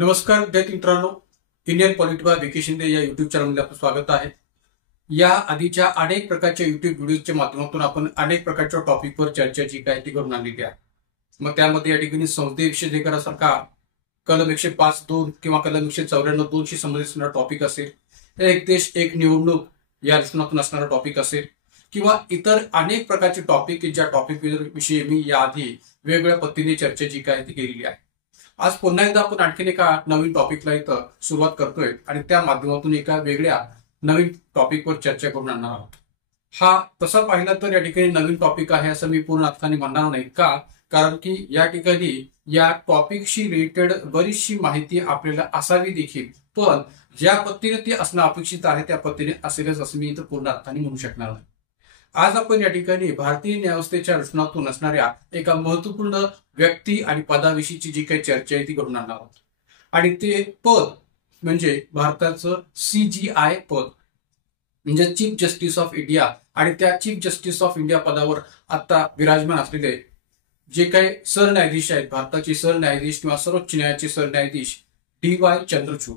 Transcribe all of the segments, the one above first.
नमस्कार विद्यार्थी मित्रांनो, Indian polity bye Vicky Shinde या युट्यूब चॅनलमध्ये आपलं स्वागत आहे। या आधीच्या अनेक प्रकारच्या युट्यूब व्हिडिओच्या माध्यमातून आपण अनेक प्रकारच्या टॉपिकवर चर्चा जी काय ती करून आणलेली आहे। मग त्यामध्ये या ठिकाणी संसदेविषयी लेखनासारखा कलम 105(2) किंवा कलम 194(2) शी संबंधित असणारा टॉपिक असेल, एक देश एक निवडणूक या लेखनातून असणारा टॉपिक असेल, किंवा इतर अनेक प्रकारचे टॉपिक ज्या टॉपिक विषयी मी याआधी वेगवेगळ्या पद्धतीने चर्चा जी काय ती केलेली आहे। आज पुन्हा एकदा आपण आणखीन एका नवीन टॉपिकला इथं सुरुवात करतोय आणि त्या माध्यमातून एका वेगळ्या नवीन टॉपिकवर चर्चा करून आणणार आहोत। हा तसा पाहिला तर या ठिकाणी नवीन टॉपिक आहे असं मी पूर्ण अर्थाने म्हणणार नाही, का कारण की या ठिकाणी या टॉपिकशी रिलेटेड बरीचशी माहिती आपल्याला असावी देखील, पण ज्या पद्धतीने ती असणं अपेक्षित आहे त्या पद्धतीने असेलच असं मी इथं पूर्ण अर्थाने म्हणू शकणार नाही। आज आपण या ठिकाणी भारतीय न्यायव्यवस्थेच्या रचनातून असणाऱ्या एका महत्वपूर्ण व्यक्ती आणि पदाविषयीची जी काही चर्चा आहे ती करून आणणार आहोत। आणि ते पद म्हणजे भारताचं CJI पद म्हणजे चीफ जस्टिस ऑफ इंडिया। आणि त्या चीफ जस्टिस ऑफ इंडिया पदावर आता विराजमान असलेले जे काही सरन्यायाधीश आहेत, भारताचे सरन्यायाधीश किंवा सर्वोच्च न्यायालयाचे सरन्यायाधीश DY चंद्रचूड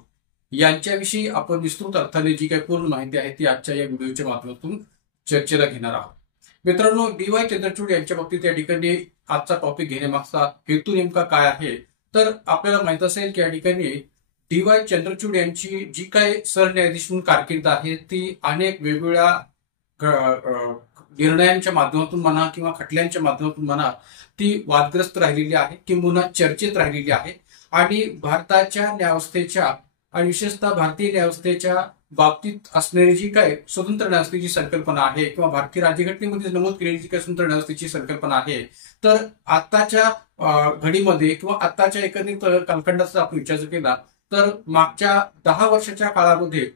यांच्याविषयी आपण विस्तृत अर्थाने जी काही पूर्ण माहिती आहे ती आजच्या या व्हिडिओच्या माध्यमातून चर्चेला घेणार आहोत। मित्रांनो, DY चंद्रचूड यांच्या बाबतीत या ठिकाणी आजचा टॉपिक घेण्यामागचा हेतू नेमका काय आहे, तर आपल्याला माहित असेल की या ठिकाणी DY चंद्रचूड यांची जी काही सरन्यायाधीश म्हणून कारकीर्द आहे ती अनेक वेगवेगळ्या निर्णयांच्या माध्यमातून म्हणा किंवा खटल्यांच्या माध्यमातून म्हणा ती वादग्रस्त राहिलेली आहे किंवा चर्चेत राहिलेली आहे। आणि भारताच्या न्यायव्यवस्थेच्या आणि विशेषतः भारतीय न्यायव्यवस्थेच्या बाबतीत असणारी जी काय स्वतंत्र न्यायव्यवस्थेची संकल्पना आहे किंवा भारतीय राज्यघटनेमध्ये नमूद केलेली जी काही स्वतंत्र न्यायव्यवस्थेची संकल्पना आहे, तर आताच्या घडीमध्ये किंवा आताच्या एकंदरीत कालखंडाचा आपण विचार केला तर मागच्या 10 वर्षाच्या काळामध्ये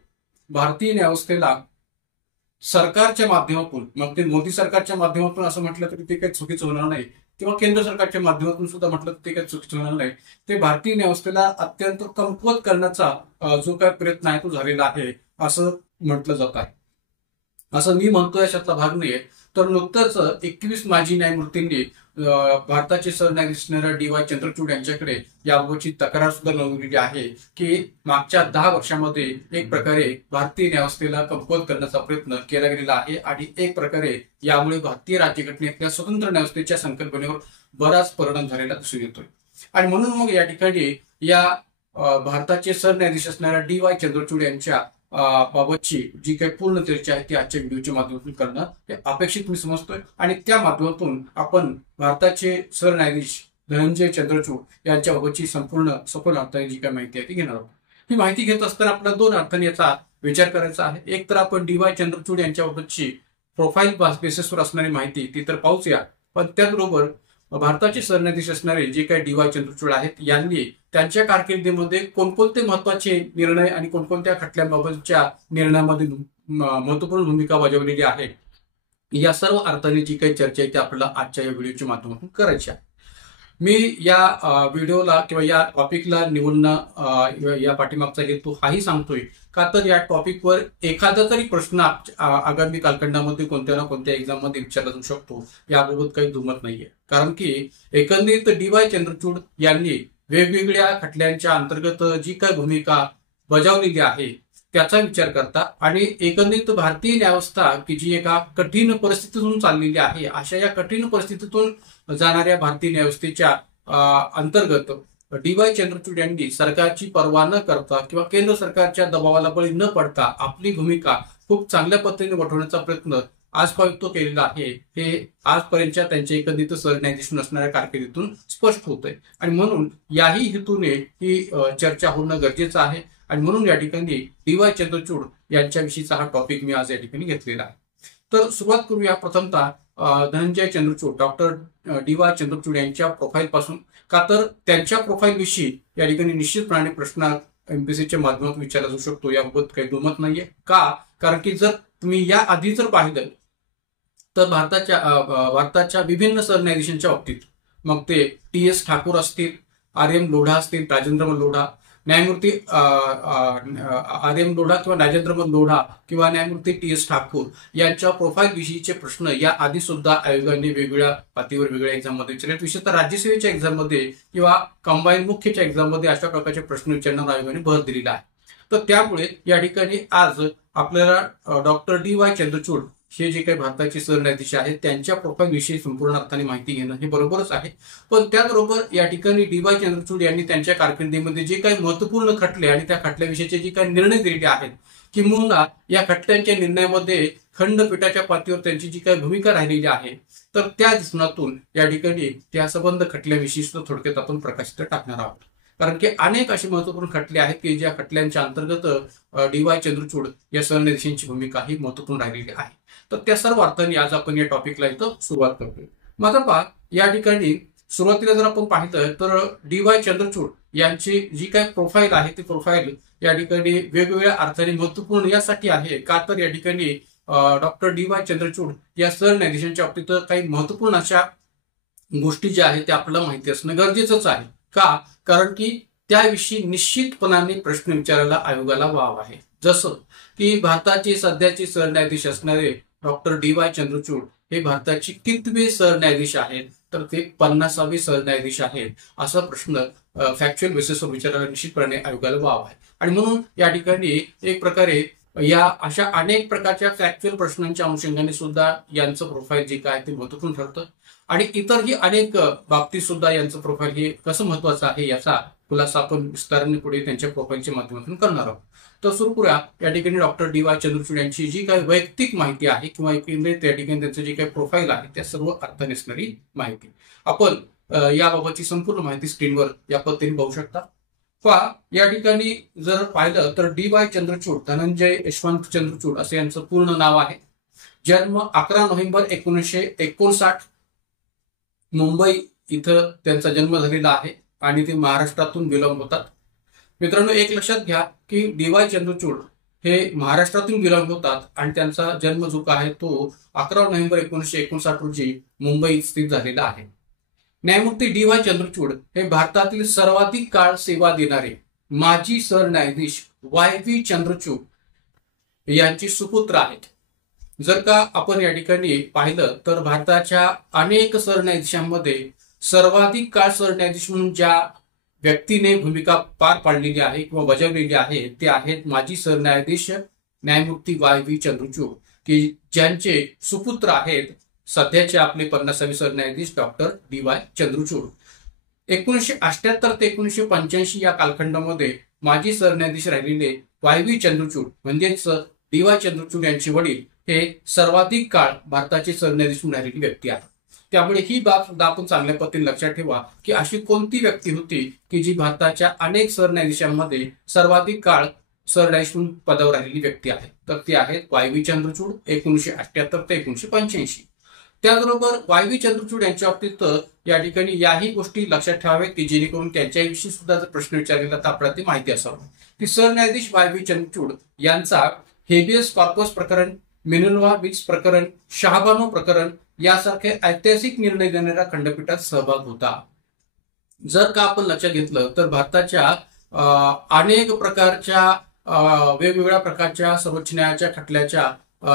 भारतीय न्यायव्यवस्थेला सरकारच्या माध्यमातून, मग ते मोदी सरकारच्या माध्यमातून असं म्हटलं तरी ते काही चुकीचं होणार नाही किंवा केंद्र सरकारच्या माध्यमातून सुद्धा म्हटलं तर ते काही चुकीचं होणार नाही, ते भारतीय न्यायव्यवस्थेला अत्यंत कमकुवत करण्याचा जो काही प्रयत्न आहे तो झालेला आहे असं म्हटलं जात आहे। असं मी म्हणतोय अशातला भाग नाहीये। तर नुकतंच 21 माजी न्यायमूर्तींनी भारताचे सरन्यायाधीश DY चंद्रचूड यांच्याकडे याबाबतची तक्रार सुद्धा नोंदवलेली आहे की मागच्या 10 वर्षामध्ये एक प्रकारे भारतीय न्यायव्यवस्थेला कमकुवत करण्याचा प्रयत्न केला गेलेला आहे आणि एक प्रकारे यामुळे भारतीय राज्यघटनेतल्या स्वतंत्र न्यायव्यवस्थेच्या संकल्पनेवर बराच परिणाम झालेला दिसून येतोय। आणि म्हणून मग या ठिकाणी या भारताचे सरन्यायाधीश असणाऱ्या DY चंद्रचूड यांच्या बाबतची जी काही पूर्ण चर्चा आहे ती आजच्या व्हिडिओच्या माध्यमातून करणं हे अपेक्षित मी समजतोय। आणि त्या माध्यमातून आपण भारताचे सरन्यायाधीश धनंजय चंद्रचूड यांच्याबाबतची संपूर्ण सखोल अर्थाने जी काही माहिती आहे ती घेणार आहोत। ही माहिती घेत असताना आपल्याला 2 अर्थाने याचा विचार करायचा आहे। एक तर आपण DY चंद्रचूड यांच्याबाबतची प्रोफाईल बेसिसवर असणारी माहिती ती तर पाहूच या, पण त्याचबरोबर भारताचे सरन्यायाधीश असणारे जे काही DY चंद्रचूड आहेत यांनी त्यांच्या कारकिर्दीमध्ये कोणकोणते महत्वाचे निर्णय आणि कोणकोणत्या खटल्यांबाबतच्या निर्णयामध्ये महत्वपूर्ण भूमिका बजावलेली आहे, या सर्व अर्थाने जी काही चर्चा आहे ती आपल्याला आजच्या या व्हिडिओच्या माध्यमातून करायची आहे। मी या व्हिडिओला किंवा या टॉपिकला निवडणं या पाठीमागचा हेतू हाही सांगतोय का तर या टॉपिकवर एखादा तरी प्रश्न आगामी कालखंडामध्ये कोणत्या ना कोणत्या एक्झाम मध्ये विचारला जाऊ शकतो याबाबत काही दुमत नाहीये। कारण की एकंदरीत DY चंद्रचूड यांनी वेगवेगळ्या खटल्यांच्या अंतर्गत जी काही भूमिका बजावलेली आहे त्याचा विचार करता आणि एकंदरीत भारतीय न्यायव्यवस्था की जी एका कठीण परिस्थितीतून चाललेली आहे, अशा या कठीण परिस्थितीतून जाणाऱ्या भारतीय न्यायव्यवस्थेच्या अंतर्गत DY चंद्रचूड यांनी सरकारची पर्वा न करता किंवा केंद्र सरकारच्या दबावाला बळी न पडता आपली भूमिका खूप चांगल्या पद्धतीने वठवण्याचा प्रयत्न आजपर्यंत तो केलेला आहे, हे आजपर्यंतच्या त्यांच्या एकंदरीत सरन्यायाधीश नसणाऱ्या कारकिर्दीतून स्पष्ट होतंय। आणि म्हणून याही हेतूने ही चर्चा होणं गरजेचं आहे आणि म्हणून या ठिकाणी DY चंद्रचूड यांच्याविषयीचा हा टॉपिक मी आज या ठिकाणी घेतलेला आहे। तर सुरुवात करूया प्रथमतः धनंजय चंद्रचूड, डॉक्टर DY चंद्रचूड यांच्या प्रोफाईल पासून, का तर त्यांच्या प्रोफाईल विषयी या ठिकाणी निश्चितपणे प्रश्न MPSCच्या माध्यमातून विचारला जाऊ शकतो याबाबत काही दुमत नाहीये। का कारण की जर तुम्ही या आधी जर पाहिलं तर भारताच्या विभिन्न सरन्यायाधीशांच्या बाबतीत, मग ते TS ठाकूर असतील, RM लोढा असतील, राजेंद्र लोढा, न्यायमूर्ती आर एम लोढा किंवा राजेंद्र लोढा किंवा न्यायमूर्ती टी एस ठाकूर यांच्या प्रोफाईल विषयीचे प्रश्न या आधी सुद्धा आयोगाने वेगवेगळ्या पातळीवर वेगळ्या एक्झाममध्ये विचारले. विशेषतः राज्यसेवेच्या एक्झाममध्ये किंवा कंबाईन मुख्यच्या एक्झाममध्ये अशा प्रकारचे प्रश्न विचारण्यावर आयोगाने भर दिलेला आहे. तर त्यामुळे या ठिकाणी आज आपल्याला डॉक्टर DY चंद्रचूड हे जे काही भारताचे सरन्यायाधीश आहेत त्यांच्या प्रोफाईल विषयी संपूर्ण अर्थाने माहिती घेणं हे बरोबरच आहे. पण त्याचबरोबर या ठिकाणी DY चंद्रचूड यांनी त्यांच्या कारकिर्दीमध्ये जे काही महत्वपूर्ण खटले आणि त्या खटल्याविषयीचे जे काही निर्णय दिलेले आहेत किंवा या खटल्यांच्या निर्णयामध्ये खंडपीठाच्या पातळीवर त्यांची जी काही भूमिका राहिलेली आहे तर त्या दिसण्यातून या ठिकाणी त्या संबंध खटल्याविषयी सुद्धा थोडक्यात आपण प्रकाशित टाकणार आहोत. कारण की अनेक असे महत्वपूर्ण खटले आहेत की ज्या खटल्यांच्या अंतर्गत DY चंद्रचूड या सरन्यायाधीशांची भूमिका ही महत्वपूर्ण राहिलेली आहे. तर त्या सर्व अर्थाने आज आपण या टॉपिकला इथं सुरुवात करतोय. मात्र पहा या ठिकाणी सुरुवातीला जर आपण पाहिलं तर DY चंद्रचूड यांची जी काही प्रोफाईल आहे ती प्रोफाईल या ठिकाणी वेगवेगळ्या अर्थाने महत्वपूर्ण यासाठी आहे का तर या ठिकाणी डॉक्टर DY चंद्रचूड या सरन्यायाधीशांच्या बाबतीत काही महत्वपूर्ण अशा गोष्टी ज्या आहेत त्या आपल्याला माहिती असणं गरजेचंच आहे. का? कारण की त्याविषयी निश्चितपणाने प्रश्न विचारायला आयोगाला वाव आहे. जसं की भारताचे सध्याचे सरन्यायाधीश असणारे डॉक्टर DY चंद्रचूड हे भारताचे कितवे सरन्यायाधीश आहेत तर ते 50वे सरन्यायाधीश आहेत असा प्रश्न फॅक्च्युअल बेसिसवर विचारायला निश्चितपणे आयोगाला वाव आहे. आणि म्हणून या ठिकाणी एक प्रकारे या अशा अनेक प्रकारच्या फॅक्च्युअल प्रश्नांच्या अनुषंगाने सुद्धा यांचं प्रोफाईल जे काय ते महत्वपूर्ण ठरतं. आणि इतरही अनेक बाबतीत सुद्धा यांचं प्रोफाईल हे कसं महत्वाचं आहे याचा खुलासा आपण विस्ताराने पुढे त्यांच्या प्रोफाईलच्या माध्यमातून करणार आहोत. तर सुरू करूया. या ठिकाणी डॉक्टर DY चंद्रचूड यांची जी काही वैयक्तिक माहिती आहे किंवा एकंदरीत त्या ठिकाणी त्यांचं जे काही प्रोफाईल आहे त्या सर्व अर्थाने असणारी माहिती आपण याबाबतची संपूर्ण माहिती स्क्रीनवर या पद्धतीने पाहू शकता. पहा या ठिकाणी जर पाहिलं तर DY चंद्रचूड धनंजय यशवंत चंद्रचूड असं यांचं पूर्ण नाव आहे. जन्म 11 नोव्हेंबर 1959 मुंबई इथं त्यांचा जन्म झालेला आहे आणि ते महाराष्ट्रातून बिलॉंग होतात. मित्रांनो एक लक्षात घ्या की DY चंद्रचूड हे महाराष्ट्रातून बिलॉंग होतात आणि त्यांचा जन्म जो आहे तो 11 नोव्हेंबर 1959 रोजी मुंबईत स्थित झालेला आहे. न्यायमूर्ती DY चंद्रचूड हे भारतातील सर्वाधिक काळ सेवा देणारे माजी सरन्यायाधीश YV चंद्रचूड यांची सुपुत्र आहेत. जर का आपण या ठिकाणी पाहिलं तर भारताच्या अनेक सरन्यायाधीशांमध्ये सर्वाधिक काळ सरन्यायाधीश म्हणून ज्या व्यक्तीने भूमिका पार पाडलेली आहे किंवा बजावलेली आहे ते आहेत माजी सरन्यायाधीश न्यायमूर्ती YV चंद्रचूड की ज्यांचे सुपुत्र आहेत सध्याचे आपले 50वे सरन्यायाधीश डॉक्टर DY चंद्रचूड. 1978 ते 1985 या कालखंडामध्ये माजी सरन्यायाधीश राहिलेले YV चंद्रचूड म्हणजेच DY चंद्रचूड यांचे वडील हे सर्वाधिक काळ भारताचे सरन्यायाधीश राहिलेली व्यक्ती आहे. त्यामुळे ही बाब सुद्धा आपण चांगल्या पद्धतीने लक्षात ठेवा की अशी कोणती व्यक्ती होती की जी भारताच्या अनेक सरन्यायाधीशांमध्ये सर्वाधिक काळ सरन्यायाधीश पदावर राहिलेली व्यक्ती आहे तर ती आहेत YV चंद्रचूड 1978 ते 1985. त्याचबरोबर YV चंद्रचूड यांच्या बाबतीत या ठिकाणी याही गोष्टी लक्षात ठेवाव्यात की जेणेकरून त्यांच्याविषयी सुद्धा जर प्रश्न विचारलेला तर आपल्याला ती माहिती असावी की सरन्यायाधीश YV चंद्रचूड यांचा हेबियस कॉर्पस प्रकरण, मिनर्व्हा मिल्स प्रकरण, शहाबानो प्रकरण यासारखे ऐतिहासिक निर्णय देणाऱ्या खंडपीठात सहभाग होता. जर का आपण लक्षात घेतलं तर भारताच्या अनेक प्रकारच्या वेगवेगळ्या प्रकारच्या सर्वोच्च न्यायालयाच्या खटल्याच्या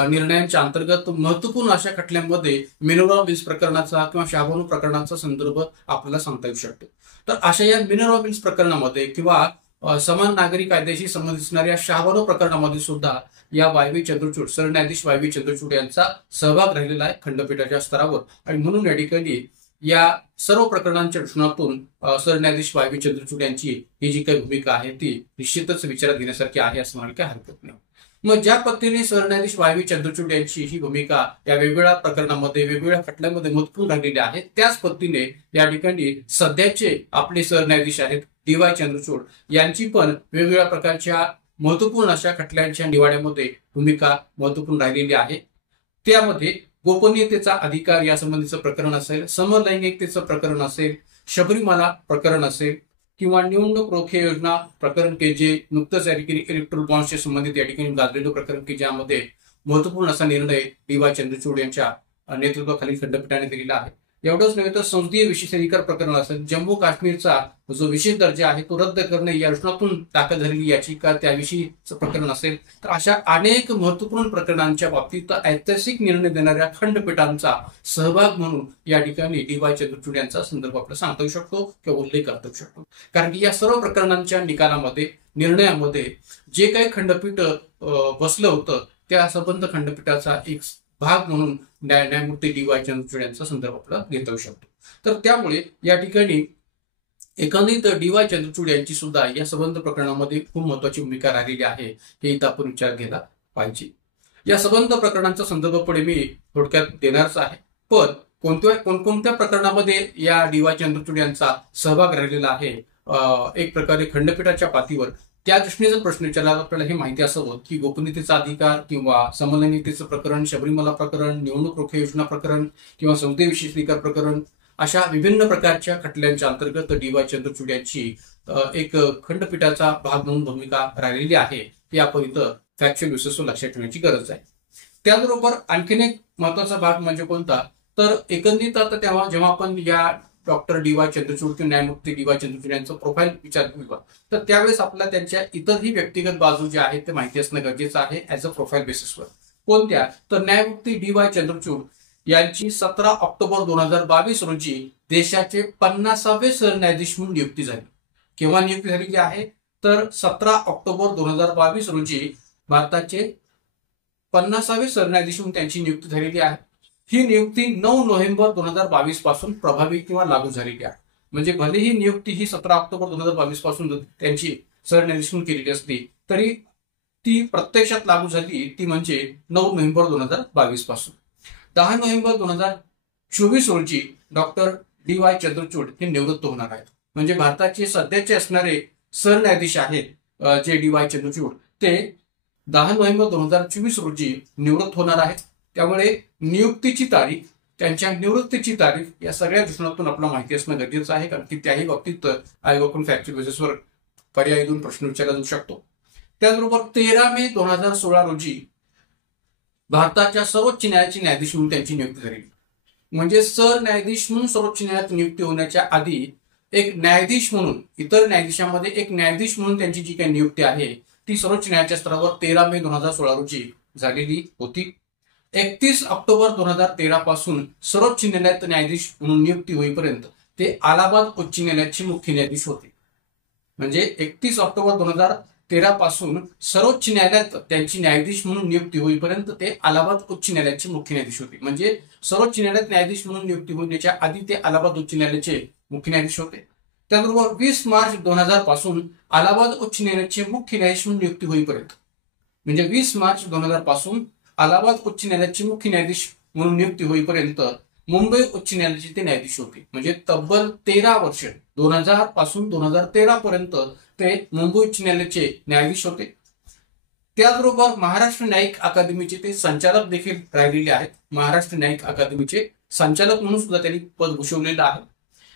निर्णयांच्या अंतर्गत महत्वपूर्ण अशा खटल्यांमध्ये मिनर्व्हा मिल्स प्रकरणाचा किंवा शहाबानो प्रकरणाचा संदर्भ आपल्याला सांगता येऊ शकतो. तर अशा या मिनर्व्हा मिल्स प्रकरणामध्ये किंवा समान नागरी कायद्याशी संबंधित असणाऱ्या शहाबानो प्रकरणामध्ये सुद्धा या YV चंद्रचूड सरन्यायाधीश YV चंद्रचूड यांचा सहभाग राहिलेला आहे खंडपीठाच्या स्तरावर. आणि म्हणून या ठिकाणी या सर्व प्रकरणांच्या दृष्टिकोनातून सरन्यायाधीश YV चंद्रचूड यांची ही जी काही भूमिका आहे ती निश्चितच विचारात घेण्यासारखी आहे असं म्हणायला काही हरकत नाही. मग ज्या पद्धतीने सरन्यायाधीश YV चंद्रचूड यांची ही भूमिका या वेगवेगळ्या प्रकरणामध्ये वेगवेगळ्या खटल्यांमध्ये महत्वपूर्ण राहिलेली आहे त्याच पद्धतीने या ठिकाणी सध्याचे आपले सरन्यायाधीश आहेत DY चंद्रचूड यांची पण वेगवेगळ्या प्रकारच्या महत्वपूर्ण अशा खटल्यांच्या निवाड्यामध्ये भूमिका महत्वपूर्ण राहिलेली आहे. त्यामध्ये गोपनीयतेचा अधिकार यासंबंधीचं प्रकरण असेल, समलैंगिकतेचं प्रकरण असेल, शबरीमाला प्रकरण असेल किंवा निवडणूक रोखे योजना प्रकरण की जे नुकतंच या ठिकाणी इलेक्ट्रोल बॉन्ड्सच्या संबंधित या ठिकाणी गाजलेलं प्रकरण की ज्यामध्ये महत्वपूर्ण असा निर्णय DY चंद्रचूड यांच्या नेतृत्वाखाली खंडपीठाने दिलेला आहे. एवढंच नव्हे तर संसदीय विशेषाधिकार प्रकरण असेल, जम्मू काश्मीरचा जो विशेष दर्जा आहे तो रद्द करणे या प्रश्नातून दाखल झालेली याचिका त्याविषयीचं प्रकरण असेल, तर अशा अनेक महत्वपूर्ण प्रकरणांच्या बाबतीत ऐतिहासिक निर्णय देणाऱ्या खंडपीठांचा सहभाग म्हणून या ठिकाणी डी.वाय. चंद्रचूड यांचा संदर्भ आपल्याला सांगता येऊ शकतो किंवा उल्लेख करता येऊ शकतो. कारण की या सर्व प्रकरणांच्या निकालामध्ये, निर्णयामध्ये जे काही खंडपीठ बसलं होतं त्या संबंध खंडपीठाचा एक भाग म्हणून न्यायमूर्ती डी.वाय. चंद्रचूड यांचा संदर्भ आपल्याला घेता येऊ शकतो. तर त्यामुळे या ठिकाणी एकंदरीत डी.वाय. चंद्रचूड यांची सुद्धा या संबंध प्रकरणामध्ये खूप महत्वाची भूमिका राहिलेली आहे, हे इथं आपण विचार केला पाहिजे. या संबंध प्रकरणांचा संदर्भ पुढे मी थोडक्यात देणारच आहे, पण कोणकोणत्या प्रकरणामध्ये या डी.वाय. चंद्रचूड यांचा सहभाग राहिलेला आहे एक प्रकारे खंडपीठाच्या पातळीवर, त्या दृष्टीने जर प्रश्न विचारला आपल्याला हे माहिती असावं की गोपनीयतेचा अधिकार किंवा समलैंगिकतेचं प्रकरण, शबरीमला प्रकरण, निवडणूक रोखे योजना प्रकरण किंवा संसदीय विशेषाधिकार प्रकरण, अशा विभिन्न प्रकारच्या खटल्यांच्या अंतर्गत डी.वाय. चंद्रचूड यांची एक खंडपीठाचा भाग म्हणून भूमिका राहिलेली आहे, हे आपण इथं फॅक्च्युअल बेसिसवर लक्षात ठेवण्याची गरज आहे. त्याचबरोबर आणखीन एक महत्वाचा भाग म्हणजे कोणता, तर एकंदरीत आता जेव्हा आपण या डॉक्टर डी.वाय. चंद्रचूड किंवा न्यायमूर्ती डी.वाय. चंद्रचूड यांचं प्रोफाईल विचार करूया, तर त्यावेळेस आपल्याला त्यांच्या इतरही व्यक्तिगत बाजू ज्या आहेत ते माहिती असणं गरजेचं आहे ऍज अ प्रोफाईल बेसिसवर. कोणत्या, तर न्यायमूर्ती डी.वाय. चंद्रचूड यांची 17 ऑक्टोबर 2022 रोजी देशाचे 50वे सरन्यायाधीश म्हणून नियुक्ती झाली. केव्हा नियुक्ती झालेली आहे, तर 17 ऑक्टोबर 2022 रोजी भारताचे 50वे सरन्यायाधीश म्हणून त्यांची नियुक्ती झालेली आहे. ही नियुक्ती 9 नोव्हेंबर 2022 पासून प्रभावी किंवा लागू झालेली आहे. म्हणजे भले ही नियुक्ती ही 17 ऑक्टोबर 2022 पासून त्यांची सरन्यायाधीश म्हणून केलेली असली तरी ती प्रत्यक्षात लागू झाली ती म्हणजे 9 नोव्हेंबर 2022 पासून. 10 नोव्हेंबर 2024 रोजी डॉक्टर डी.वाय. चंद्रचूड हे निवृत्त होणार आहेत. म्हणजे भारताचे सध्याचे असणारे सरन्यायाधीश आहेत जे डी.वाय. चंद्रचूड, ते 10 नोव्हेंबर 2024 रोजी निवृत्त होणार आहेत. त्यामुळे नियुक्तीची तारीख, त्यांच्या निवृत्तीची तारीख या सगळ्या दृष्टिकोनातून आपल्याला माहिती असणं गरजेचं आहे, कारण की त्याही बाबतीत आयोगाकडून फॅक्च्युअल बेसिसवर पर्यायी दोन प्रश्न विचारला जाऊ शकतो. त्याचबरोबर 13 मे 2016 रोजी भारताच्या सर्वोच्च न्यायालयाचे न्यायाधीश म्हणून त्यांची नियुक्ती झाली. म्हणजे सरन्यायाधीश म्हणून सर्वोच्च न्यायालयात नियुक्ती होण्याच्या आधी एक न्यायाधीश म्हणून, इतर न्यायाधीशांमध्ये एक न्यायाधीश म्हणून त्यांची जी काही नियुक्ती आहे ती सर्वोच्च न्यायालयाच्या स्तरावर 13 मे 2016 रोजी झालेली होती. 31 ऑक्टोबर 2013 पासून सर्वोच्च न्यायालयात न्यायाधीश म्हणून नियुक्ती होईपर्यंत ते अलाहाबाद उच्च न्यायालयाचे मुख्य न्यायाधीश होते. म्हणजे 31 ऑक्टोबर 2013 पासून सर्वोच्च न्यायालयात त्यांची न्यायाधीश म्हणून नियुक्ती होईपर्यंत ते अलाहाबाद उच्च न्यायालयाचे मुख्य न्यायाधीश होते. म्हणजे सर्वोच्च न्यायालयात न्यायाधीश म्हणून नियुक्ती होण्याच्या आधी ते अलाहाबाद उच्च न्यायालयाचे मुख्य न्यायाधीश होते. त्याचबरोबर 20 मार्च 2000 पासून अलाहाबाद उच्च न्यायालयाचे मुख्य न्यायाधीश म्हणून नियुक्ती होईपर्यंत, म्हणजे 20 मार्च 2000 पासून अलाहाबाद उच्च न्यायालयाचे मुख्य न्यायाधीश म्हणून नियुक्ती होईपर्यंत मुंबई उच्च न्यायालयाचे ते न्यायाधीश होते. म्हणजे तब्बल 13 वर्ष, 2000 पासून 2013 पर्यंत ते मुंबई उच्च न्यायालयाचे न्यायाधीश होते. त्याचबरोबर महाराष्ट्र न्यायिक अकादमीचे ते संचालक देखील राहिलेले आहेत. महाराष्ट्र न्यायिक अकादमीचे संचालक म्हणून सुद्धा त्यांनी पद भूषवलेलं आहे.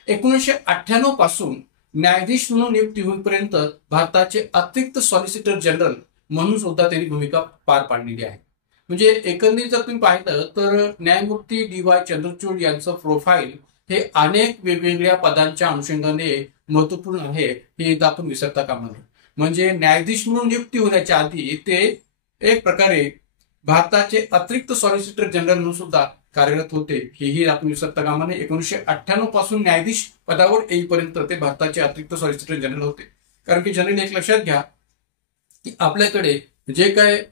1998 पासून न्यायाधीश म्हणून नियुक्ती होईपर्यंत भारताचे अतिरिक्त सॉलिसिटर जनरल म्हणून सुद्धा त्यांनी भूमिका पार पाडलेली आहे. म्हणजे एकंदरीत जर तुम्ही पाहिलं तर न्यायमूर्ती डी.वाय. चंद्रचूड यांचं प्रोफाईल हे अनेक वेगवेगळ्या पदांच्या अनुषंगाने महत्वपूर्ण आहे, हे एकदा आपण विसरता कामा नये. म्हणजे न्यायाधीश म्हणून नियुक्ती होण्याच्या आधी ते एक प्रकारे भारताचे अतिरिक्त सॉलिसिटर जनरल म्हणून सुद्धा कार्यरत होते, हेही आपण विसरता कामा नये. 1998 पासून न्यायाधीश पदावर येईपर्यंत ते भारताचे अतिरिक्त सॉलिसिटर जनरल होते. कारण की जनरल एक लक्षात घ्या की आपल्याकडे जे काय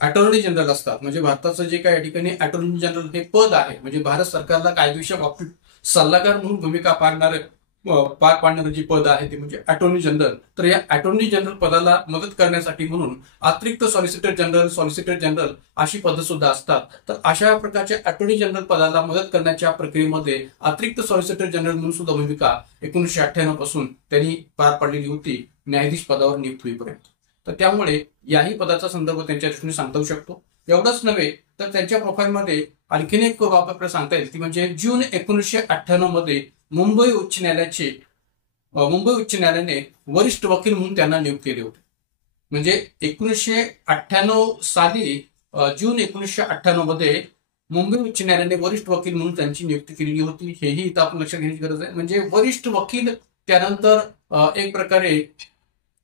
अटॉर्नी जनरल असतात, म्हणजे भारताचं जे काही या ठिकाणी अटॉर्नी जनरल हे पद आहे, म्हणजे भारत सरकारला कायदेशीर बाबतीत सल्लागार म्हणून भूमिका पार पाडणारं जे पद आहे ते म्हणजे अटॉर्नी जनरल. तर या अटॉर्नी जनरल पदाला मदत करण्यासाठी म्हणून अतिरिक्त सॉलिसिटर जनरल अशी पदं सुद्धा असतात. तर अशा प्रकारच्या अटॉर्नी जनरल पदाला मदत करण्याच्या प्रक्रियेमध्ये अतिरिक्त सॉलिसिटर जनरल म्हणून सुद्धा भूमिका 1998 पासून त्यांनी पार पाडलेली होती न्यायाधीश पदावर नियुक्त होईपर्यंत. तर त्यामुळे याही पदाचा संदर्भ त्यांच्या दृष्टीने सांगता येऊ शकतो. एवढंच नव्हे तर त्यांच्या प्रोफाईलमध्ये आणखीन एक बाब आपल्याला सांगता येईल ती म्हणजे जून 1998 मध्ये मुंबई उच्च न्यायालयाने वरिष्ठ वकील म्हणून त्यांना नियुक्त केले होते. म्हणजे 1998 साली जून 1998 मध्ये मुंबई उच्च न्यायालयाने वरिष्ठ वकील म्हणून त्यांची नियुक्ती केलेली होती, हेही इथं आपण लक्षात घेण्याची गरज आहे. म्हणजे वरिष्ठ वकील, त्यानंतर एक प्रकारे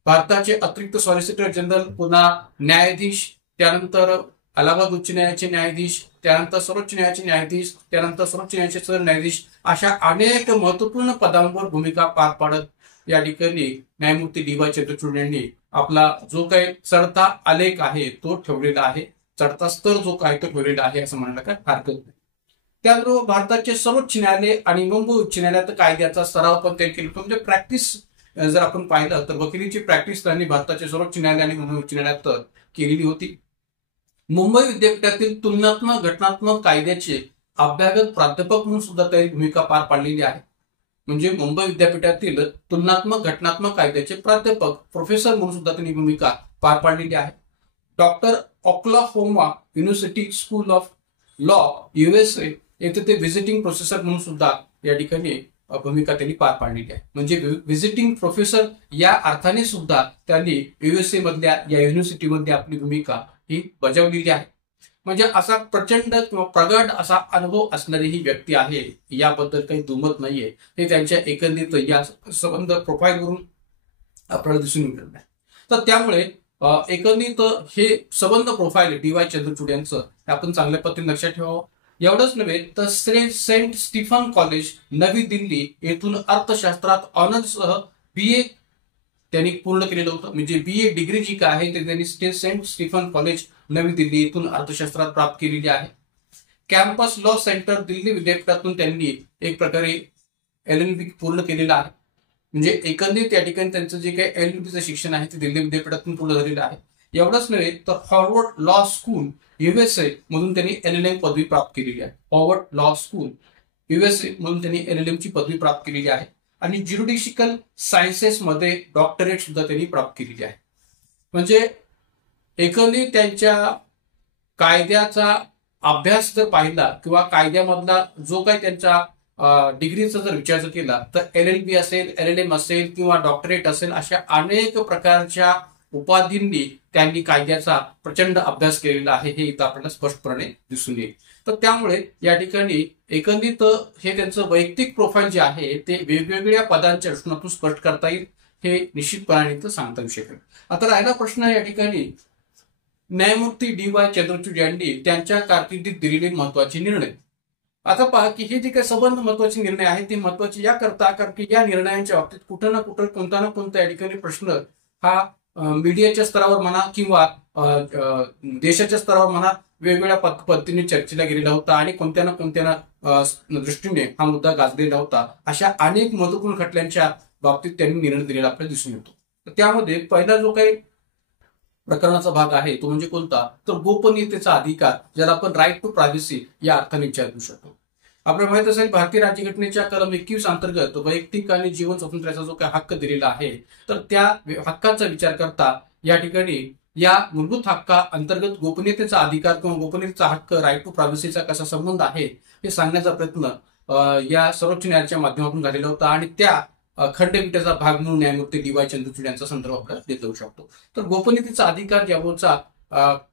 भारताचे अतिरिक्त सॉलिसिटर जनरल, पुन्हा न्यायाधीश, त्यानंतर अलाहाबाद उच्च न्यायालयाचे न्यायाधीश, त्यानंतर सर्वोच्च न्यायालयाचे न्यायाधीश, त्यानंतर सर्वोच्च न्यायालयाचे सरन्यायाधीश, अशा अनेक महत्वपूर्ण पदांवर भूमिका पार पाडत या ठिकाणी न्यायमूर्ती डी.वाय. चंद्रचूड यांनी आपला जो काही चढता आलेख आहे तो ठेवलेला आहे, चढता स्तर जो काय तो ठेवलेला आहे असं म्हणायला काय हरकत नाही. त्याचबरोबर भारताचे सर्वोच्च न्यायालय आणि मुंबई उच्च न्यायालयात कायद्याचा सराव पण त्यांनी केला. म्हणजे प्रॅक्टिस जर आपण पाहिलं तर वकिलीची प्रॅक्टिस त्यांनी भारताचे सर्वोच्च न्यायालय आणि मुंबई उच्च न्यायालयात केलेली होती. मुंबई विद्यापीठातील तुलनात्मक घटनात्मक कायद्याचे अभ्यागत प्राध्यापक म्हणून सुद्धा त्यांनी भूमिका पार पाडलेली आहे. म्हणजे मुंबई विद्यापीठातील तुलनात्मक घटनात्मक कायद्याचे प्राध्यापक, प्रोफेसर म्हणून सुद्धा त्यांनी भूमिका पार पाडलेली आहे. Doctor Oklahoma university school of law USA येथे ते व्हिजिटिंग प्रोफेसर म्हणून सुद्धा या ठिकाणी भूमिका त्यांनी पार पाडलेली आहे. म्हणजे व्हिजिटिंग प्रोफेसर या अर्थाने सुद्धा त्यांनी USA मधल्या या युनिव्हर्सिटीमध्ये आपली भूमिका ही बजावलेली आहे. म्हणजे असा प्रचंड किंवा प्रगड असा अनुभव असणारी ही व्यक्ती आहे, याबद्दल काही दुमत नाहीये. हे त्यांच्या एकंदरीत या संबंध प्रोफाईलवरून आपल्याला दिसून येत नाही. तर त्यामुळे एकंदरीत हे संबंध प्रोफाईल डी.वाय. चंद्रचूड यांचं आपण चांगल्या पद्धतीने लक्षात ठेवावं. एवढंच नव्हे तर सेंट स्टीफन कॉलेज नवी दिल्ली येथून अर्थशास्त्रात ऑनर्ससह BA त्यांनी पूर्ण केलेलं होतं. म्हणजे BA डिग्री जी काय आहे ते त्यांनी सेंट स्टीफन कॉलेज नवी दिल्ली येथून अर्थशास्त्रात प्राप्त केलेली आहे. कॅम्पस लॉ सेंटर दिल्ली विद्यापीठातून त्यांनी एक प्रकारे LLB पूर्ण केलेलं आहे. म्हणजे एकंदरीत त्या ठिकाणी त्यांचं जे काही LLBचं शिक्षण आहे ते दिल्ली विद्यापीठातून पूर्ण झालेलं आहे. एवढंच नव्हे तर हार्वर्ड लॉ स्कूल USA मधून त्यांनी LLM पदवी प्राप्त केलेली आहे. हार्वर्ड लॉ स्कूल USA मधून त्यांनी LLM ची पदवी प्राप्त केलेली आहे. आणि ज्युडिशियल सायन्सेस मध्ये डॉक्टरेट सुद्धा त्यांनी प्राप्त केलेली आहे. म्हणजे एकंदरीत त्यांच्या कायद्याचा अभ्यास जर पाहिला किंवा कायद्यामधला जो काही त्यांचा डिग्रीचा जर विचार केला तर LLB असेल, LLM असेल किंवा डॉक्टरेट असेल, अशा अनेक प्रकारच्या उपाधींनी त्यांनी कायद्याचा प्रचंड अभ्यास केलेला आहे, हे इथं आपल्याला स्पष्टपणे दिसून येईल. तर त्यामुळे या ठिकाणी एकंदरीत हे त्यांचं वैयक्तिक प्रोफाईल जे आहे ते वेगवेगळ्या पदांच्या दृष्टिकोनातून स्पष्ट करता येईल, हे निश्चितपणाने इथं सांगता येऊ शकेल. आता राहिला प्रश्न या ठिकाणी न्यायमूर्ती डी.वाय. चंद्रचूड यांनी त्यांच्या कारकिर्दीत दिलेले महत्वाचे निर्णय. आता पहा की हे जे काही संबंध महत्वाचे निर्णय आहेत ते महत्वाचे याकरता कारण की या निर्णयांच्या बाबतीत कुठं ना कुठं कोणता ना कोणता या ठिकाणी प्रश्न हा मीडियाच्या स्तरावर म्हणा किंवा देशाच्या स्तरावर म्हणा वेगवेगळ्या पद्धतीने चर्चेला गेलेला होता आणि कोणत्या ना कोणत्या दृष्टीने हा मुद्दा गाजलेला होता. अशा अनेक महत्वपूर्ण खटल्यांच्या बाबतीत त्यांनी निर्णय दिलेला आपल्याला दिसून येतो. त्यामध्ये पहिला जो काही प्रकरणाचा भाग आहे तो म्हणजे कोणता, तर गोपनीयतेचा अधिकार, ज्याला आपण राईट टू प्रायव्हसी या अर्थाने विचारू शकतो. आपल्याला माहित असेल भारतीय राज्यघटनेच्या कलम 21 अंतर्गत वैयक्तिक आणि जीवन स्वातंत्र्याचा जो काही हक्क दिलेला आहे तर त्या हक्काचा विचार करता या ठिकाणी या मूलभूत हक्का अंतर्गत गोपनीयतेचा अधिकार किंवा गोपनीयतेचा हक्क, राईट टू प्रायव्हसीचा कसा संबंध आहे हे सांगण्याचा प्रयत्न या सर्वोच्च न्यायालयाच्या माध्यमातून झालेला होता आणि त्या खंडपीठाचा भाग म्हणून न्यायमूर्ती डी.वाय. चंद्रचूड यांचा संदर्भ आपल्याला देता येऊ शकतो. तर गोपनीयतेचा अधिकार यावरचा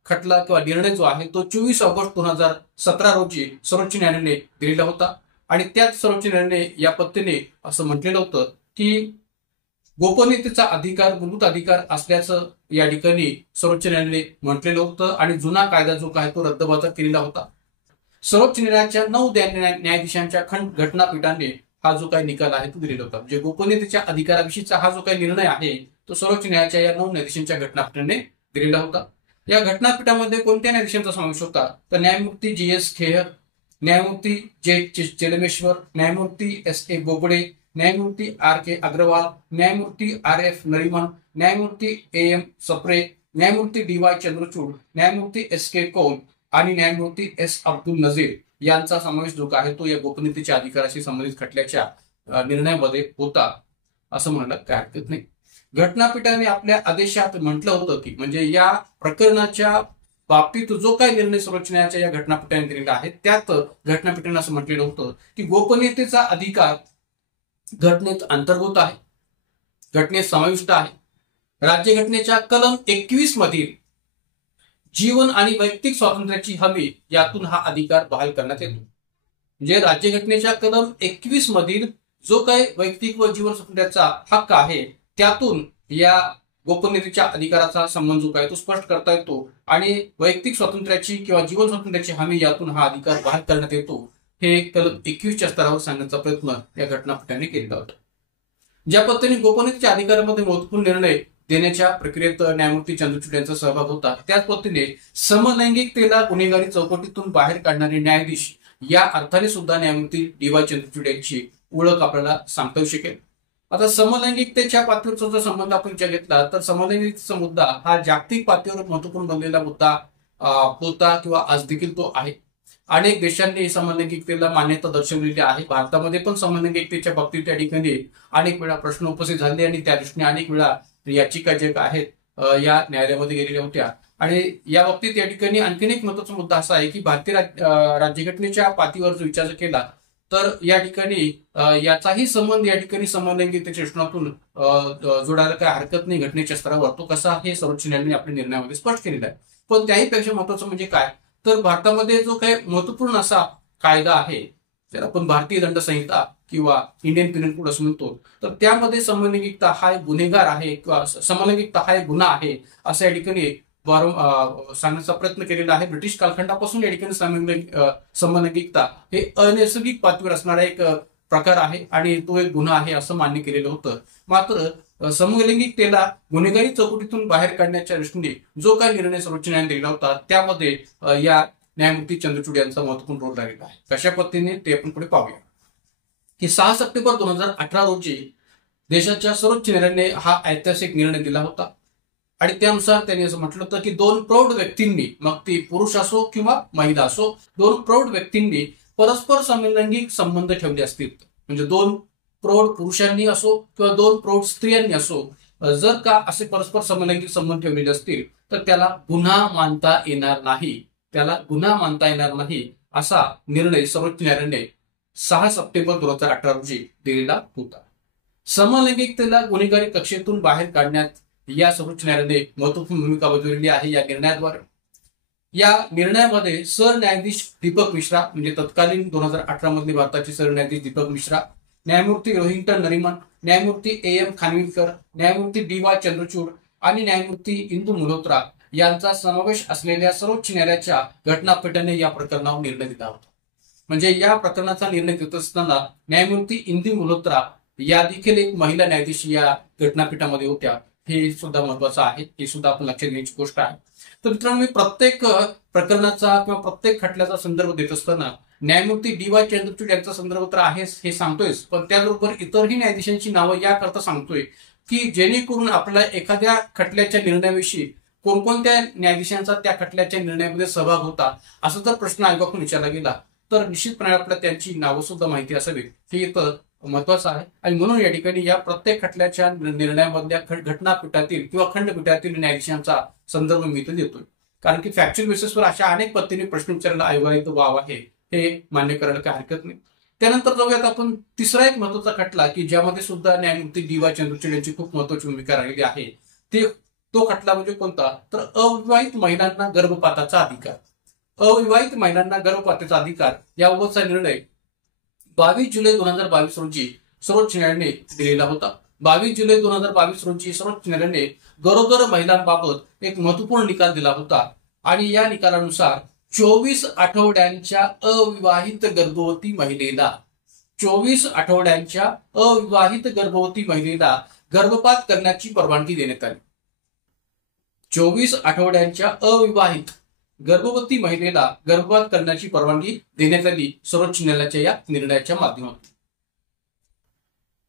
खटला किंवा निर्णय जो आहे तो 24 ऑगस्ट 2017 रोजी सर्वोच्च न्यायालयाने दिलेला होता आणि त्याच सर्वोच्च न्यायालयाने या पद्धतीने असं म्हटलेलं होतं की गोपनीयतेचा अधिकार मूलभूत अधिकार असल्याचं या ठिकाणी सर्वोच्च न्यायालयाने म्हटलेलं होतं आणि जुना कायदा जो काय तो रद्दबातल केलेला होता. सर्वोच्च न्यायालयाच्या 9 न्यायाधीशांच्या घटनापीठाने हा जो काही निकाल आहे तो दिलेला होता. म्हणजे गोपनीयतेच्या अधिकाराविषयीचा हा जो काही निर्णय आहे तो सर्वोच्च न्यायालयाच्या या 9 न्यायाधीशांच्या घटनापीठाने दिलेला होता. या घटनापीठामध्ये कोणत्या न्यायाधीशांचा समावेश होता तर न्यायमूर्ती G.S. खेहर, न्यायमूर्ती J. चेलमेश्वर, न्यायमूर्ती S.A. बोबडे, न्यायमूर्ती R.K. अग्रवाल, न्यायमूर्ती R.F. नरीमन, न्यायमूर्ती A.M. सप्रे, न्यायमूर्ती डी.वाय. चंद्रचूड, न्यायमूर्ती S.K. कौल आणि न्यायमूर्ती S. अब्दुल नझीर यांचा समावेश जो आहे तो या गोपनीयतेच्या अधिकाराशी संबंधित खटल्याच्या निर्णयामध्ये होता असं म्हणायला काय हरकत नाही. घटनापीठाने आपल्या आदेशात म्हटलं होतं की म्हणजे या प्रकरणाच्या बाबतीत जो काही निर्णय सर्वोच्च न्यायालयाच्या या घटनापीठाने दिलेला आहे त्यात घटनापीठाने असं म्हटलेलं होतं की गोपनीयतेचा अधिकार घटनेत अंतर्भूत आहे, घटनेत समाविष्ट आहे. राज्यघटनेच्या कलम 21 मधील जीवन आणि वैयक्तिक स्वातंत्र्याची हमी यातून हा अधिकार बहाल करण्यात येतो. म्हणजे राज्यघटनेच्या कलम 21 मधील जो काही वैयक्तिक व जीवन स्वातंत्र्याचा हक्क आहे त्यातून या गोपनीयतेच्या अधिकाराचा संबंध जो काय तो स्पष्ट करता येतो आणि वैयक्तिक स्वातंत्र्याची किंवा जीवन स्वातंत्र्याची हमी यातून हा अधिकार बहाल करण्यात येतो हे कलम 21च्या स्तरावर सांगण्याचा प्रयत्न या घटनापीठाने केला होता. ज्या पद्धतीने गोपनीयतेच्या अधिकारामध्ये महत्वपूर्ण निर्णय देण्याच्या प्रक्रियेत न्यायमूर्ती चंद्रचूड यांचा सहभाग होता, त्याच पद्धतीने समलैंगिकतेला गुन्हेगारी चौकटीतून बाहेर काढणारे न्यायाधीश या अर्थाने सुद्धा न्यायमूर्ती डी.वाय. चंद्रचूड यांची ओळख आपल्याला सांगता येऊ शकेल. आता समलैंगिकतेच्या पातळीचा जर संबंध आपण विचार घेतला तर समलैंगिकतेचा मुद्दा हा जागतिक पातळीवर महत्वपूर्ण बनलेला मुद्दा होता किंवा आज देखील तो आहे. अनेक देशांनी समलैंगिकतेला मान्यता दर्शवलेली आहे. भारतामध्ये पण समलैंगिकतेच्या बाबतीत त्या ठिकाणी अनेक वेळा प्रश्न उपस्थित झाले आणि त्या दृष्टीने अनेक वेळा याचिका जे आहेत या न्यायालयामध्ये गेलेल्या होत्या. आणि या बाबतीत या ठिकाणी आणखीन एक महत्वाचा मुद्दा असा आहे की भारतीय राज्यघटनेच्या पातळीवर जर विचार केला तर या ठिकाणी याचाही संबंध या ठिकाणी समलैंगिकतेच्या दृष्टिकोनातून जोडायला काय हरकत नाही घटनेच्या स्तरावर. तो कसा हे सर्वोच्च न्यायालयाने आपल्या निर्णयामध्ये स्पष्ट केलेला आहे. पण त्याही पेक्षा महत्वाचं म्हणजे काय तर भारतामध्ये जो काही महत्वपूर्ण असा कायदा आहे ज्याला आपण भारतीय दंड संहिता किंवा इंडियन पिनल कोड असं म्हणतो, तर त्यामध्ये समलैंगिकता हा एक गुन्हेगार आहे किंवा समलैंगिकता हा एक गुन्हा आहे असं या ठिकाणी सांगण्याचा प्रयत्न केलेला आहे. ब्रिटिश कालखंडापासून या ठिकाणी समलैंगिकता हे अनैसर्गिक पातळीवर असणारा एक प्रकार आहे आणि तो एक गुन्हा आहे असं मान्य केलेलं होतं. मात्र समलैंगिकतेला गुन्हेगारी चौकटीतून बाहेर काढण्याच्या दृष्टीने जो काही निर्णय सर्वोच्च न्यायालयाने दिला होता त्यामध्ये या न्यायमूर्ती चंद्रचूड यांचा महत्वपूर्ण रोल राहिलेला आहे. कशा पद्धतीने ते आपण पुढे पाहूया की 6 सप्टेंबर 2018 रोजी देशाच्या सर्वोच्च न्यायालयाने हा ऐतिहासिक निर्णय दिला होता आणि त्यानुसार त्यांनी असं म्हटलं होतं की 2 प्रौढ व्यक्तींनी, मग ती पुरुष असो किंवा महिला असो, 2 प्रौढ व्यक्तींनी परस्पर समलैंगिक संबंध ठेवले असतील, म्हणजे 2 प्रौढ पुरुषांनी असो किंवा 2 प्रौढ स्त्रियांनी असो, जर का असे परस्पर समलैंगिक संबंध ठेवलेले असतील तर त्याला गुन्हा मानता येणार नाही, त्याला गुन्हा मानता येणार नाही असा निर्णय सर्वोच्च न्यायालयाने 6 सप्टेंबर 2018 रोजी दिलेला होता. समलैंगिकतेला गुन्हेगारी कक्षेतून बाहेर काढण्यात या सर्वोच्च न्यायालयाने महत्वपूर्ण भूमिका बजावलेली आहे या निर्णयाद्वारे. या निर्णयामध्ये सरन्यायाधीश दीपक मिश्रा म्हणजे तत्कालीन 2018 मधले भारताचे सरन्यायाधीश दीपक मिश्रा, न्यायमूर्ती रोहिंटन नरिमन, न्यायमूर्ती ए.एम. खानविलकर, न्यायमूर्ती डी.वाय. चंद्रचूड आणि न्यायमूर्ती इंदू मल्होत्रा यांचा समावेश असलेल्या सर्वोच्च न्यायालयाच्या घटनापीठाने या प्रकरणावर निर्णय दिला होता. म्हणजे या प्रकरणाचा निर्णय घेत असताना न्यायमूर्ती इंदू मल्होत्रा या देखील एक महिला न्यायाधीश या घटनापीठामध्ये होत्या. हे सुद्धा महत्वाचं आहे, हे सुद्धा आपण लक्षात घ्यायची गोष्ट आहे. तर मित्रांनो, मी प्रत्येक प्रकरणाचा किंवा प्रत्येक खटल्याचा संदर्भ देत असताना न्यायमूर्ती डी.वाय. चंद्रचूड यांचा संदर्भ तर आहेच हे सांगतोय, पण त्याचबरोबर इतरही न्यायाधीशांची नावं याकरता सांगतोय की जेणेकरून आपल्याला एखाद्या खटल्याच्या निर्णयाविषयी कोणकोणत्या न्यायाधीशांचा त्या खटल्याच्या निर्णयामध्ये सहभाग होता असं जर प्रश्न आयोगाकडून विचारला गेला तर निश्चितपणे आपल्याला त्यांची नावं सुद्धा माहिती असावी, हे इथं महत्वाचं आहे. आणि म्हणून या ठिकाणी या प्रत्येक खटल्याच्या निर्णयामधल्या घटनापीठातील किंवा खंडपीठातील न्यायाधीशांचा संदर्भ मी इथं देतोय, कारण की फॅक्च्युअल बेसिसवर अशा अनेक पद्धतीने प्रश्न विचारायला आयोगाला इथं वाव आहे हे मान्य करायला काही हरकत नाही. त्यानंतर जाऊयात आपण तिसरा एक महत्वाचा खटला की ज्यामध्ये सुद्धा न्यायमूर्ती डी.वाय. चंद्रचूड यांची खूप महत्वाची भूमिका राहिलेली आहे. तो खटला म्हणजे कोणता तर अविवाहित महिलांना गर्भपाताचा अधिकार. अविवाहित महिलांना गर्भपाताचा अधिकार याबाबतचा निर्णय 22 जुलै 2022 रोजी सर्वोच्च न्यायालयाने दिलेला होता. 22 जुलै 2022 रोजी सर्वोच्च न्यायालयाने गरोदर महिलांबाबत एक महत्वपूर्ण निकाल दिला होता आणि या निकालानुसार 24 आठवड्यांच्या अविवाहित गर्भवती महिलेला 24 आठवड्यांच्या अविवाहित गर्भवती महिलेला गर्भपात करण्याची परवानगी देण्यात आली. 24 आठवड्यांच्या अविवाहित गर्भवती महिलेला गर्भपात करण्याची परवानगी देण्यात आली सर्वोच्च न्यायालयाच्या या निर्णयाच्या माध्यमातून.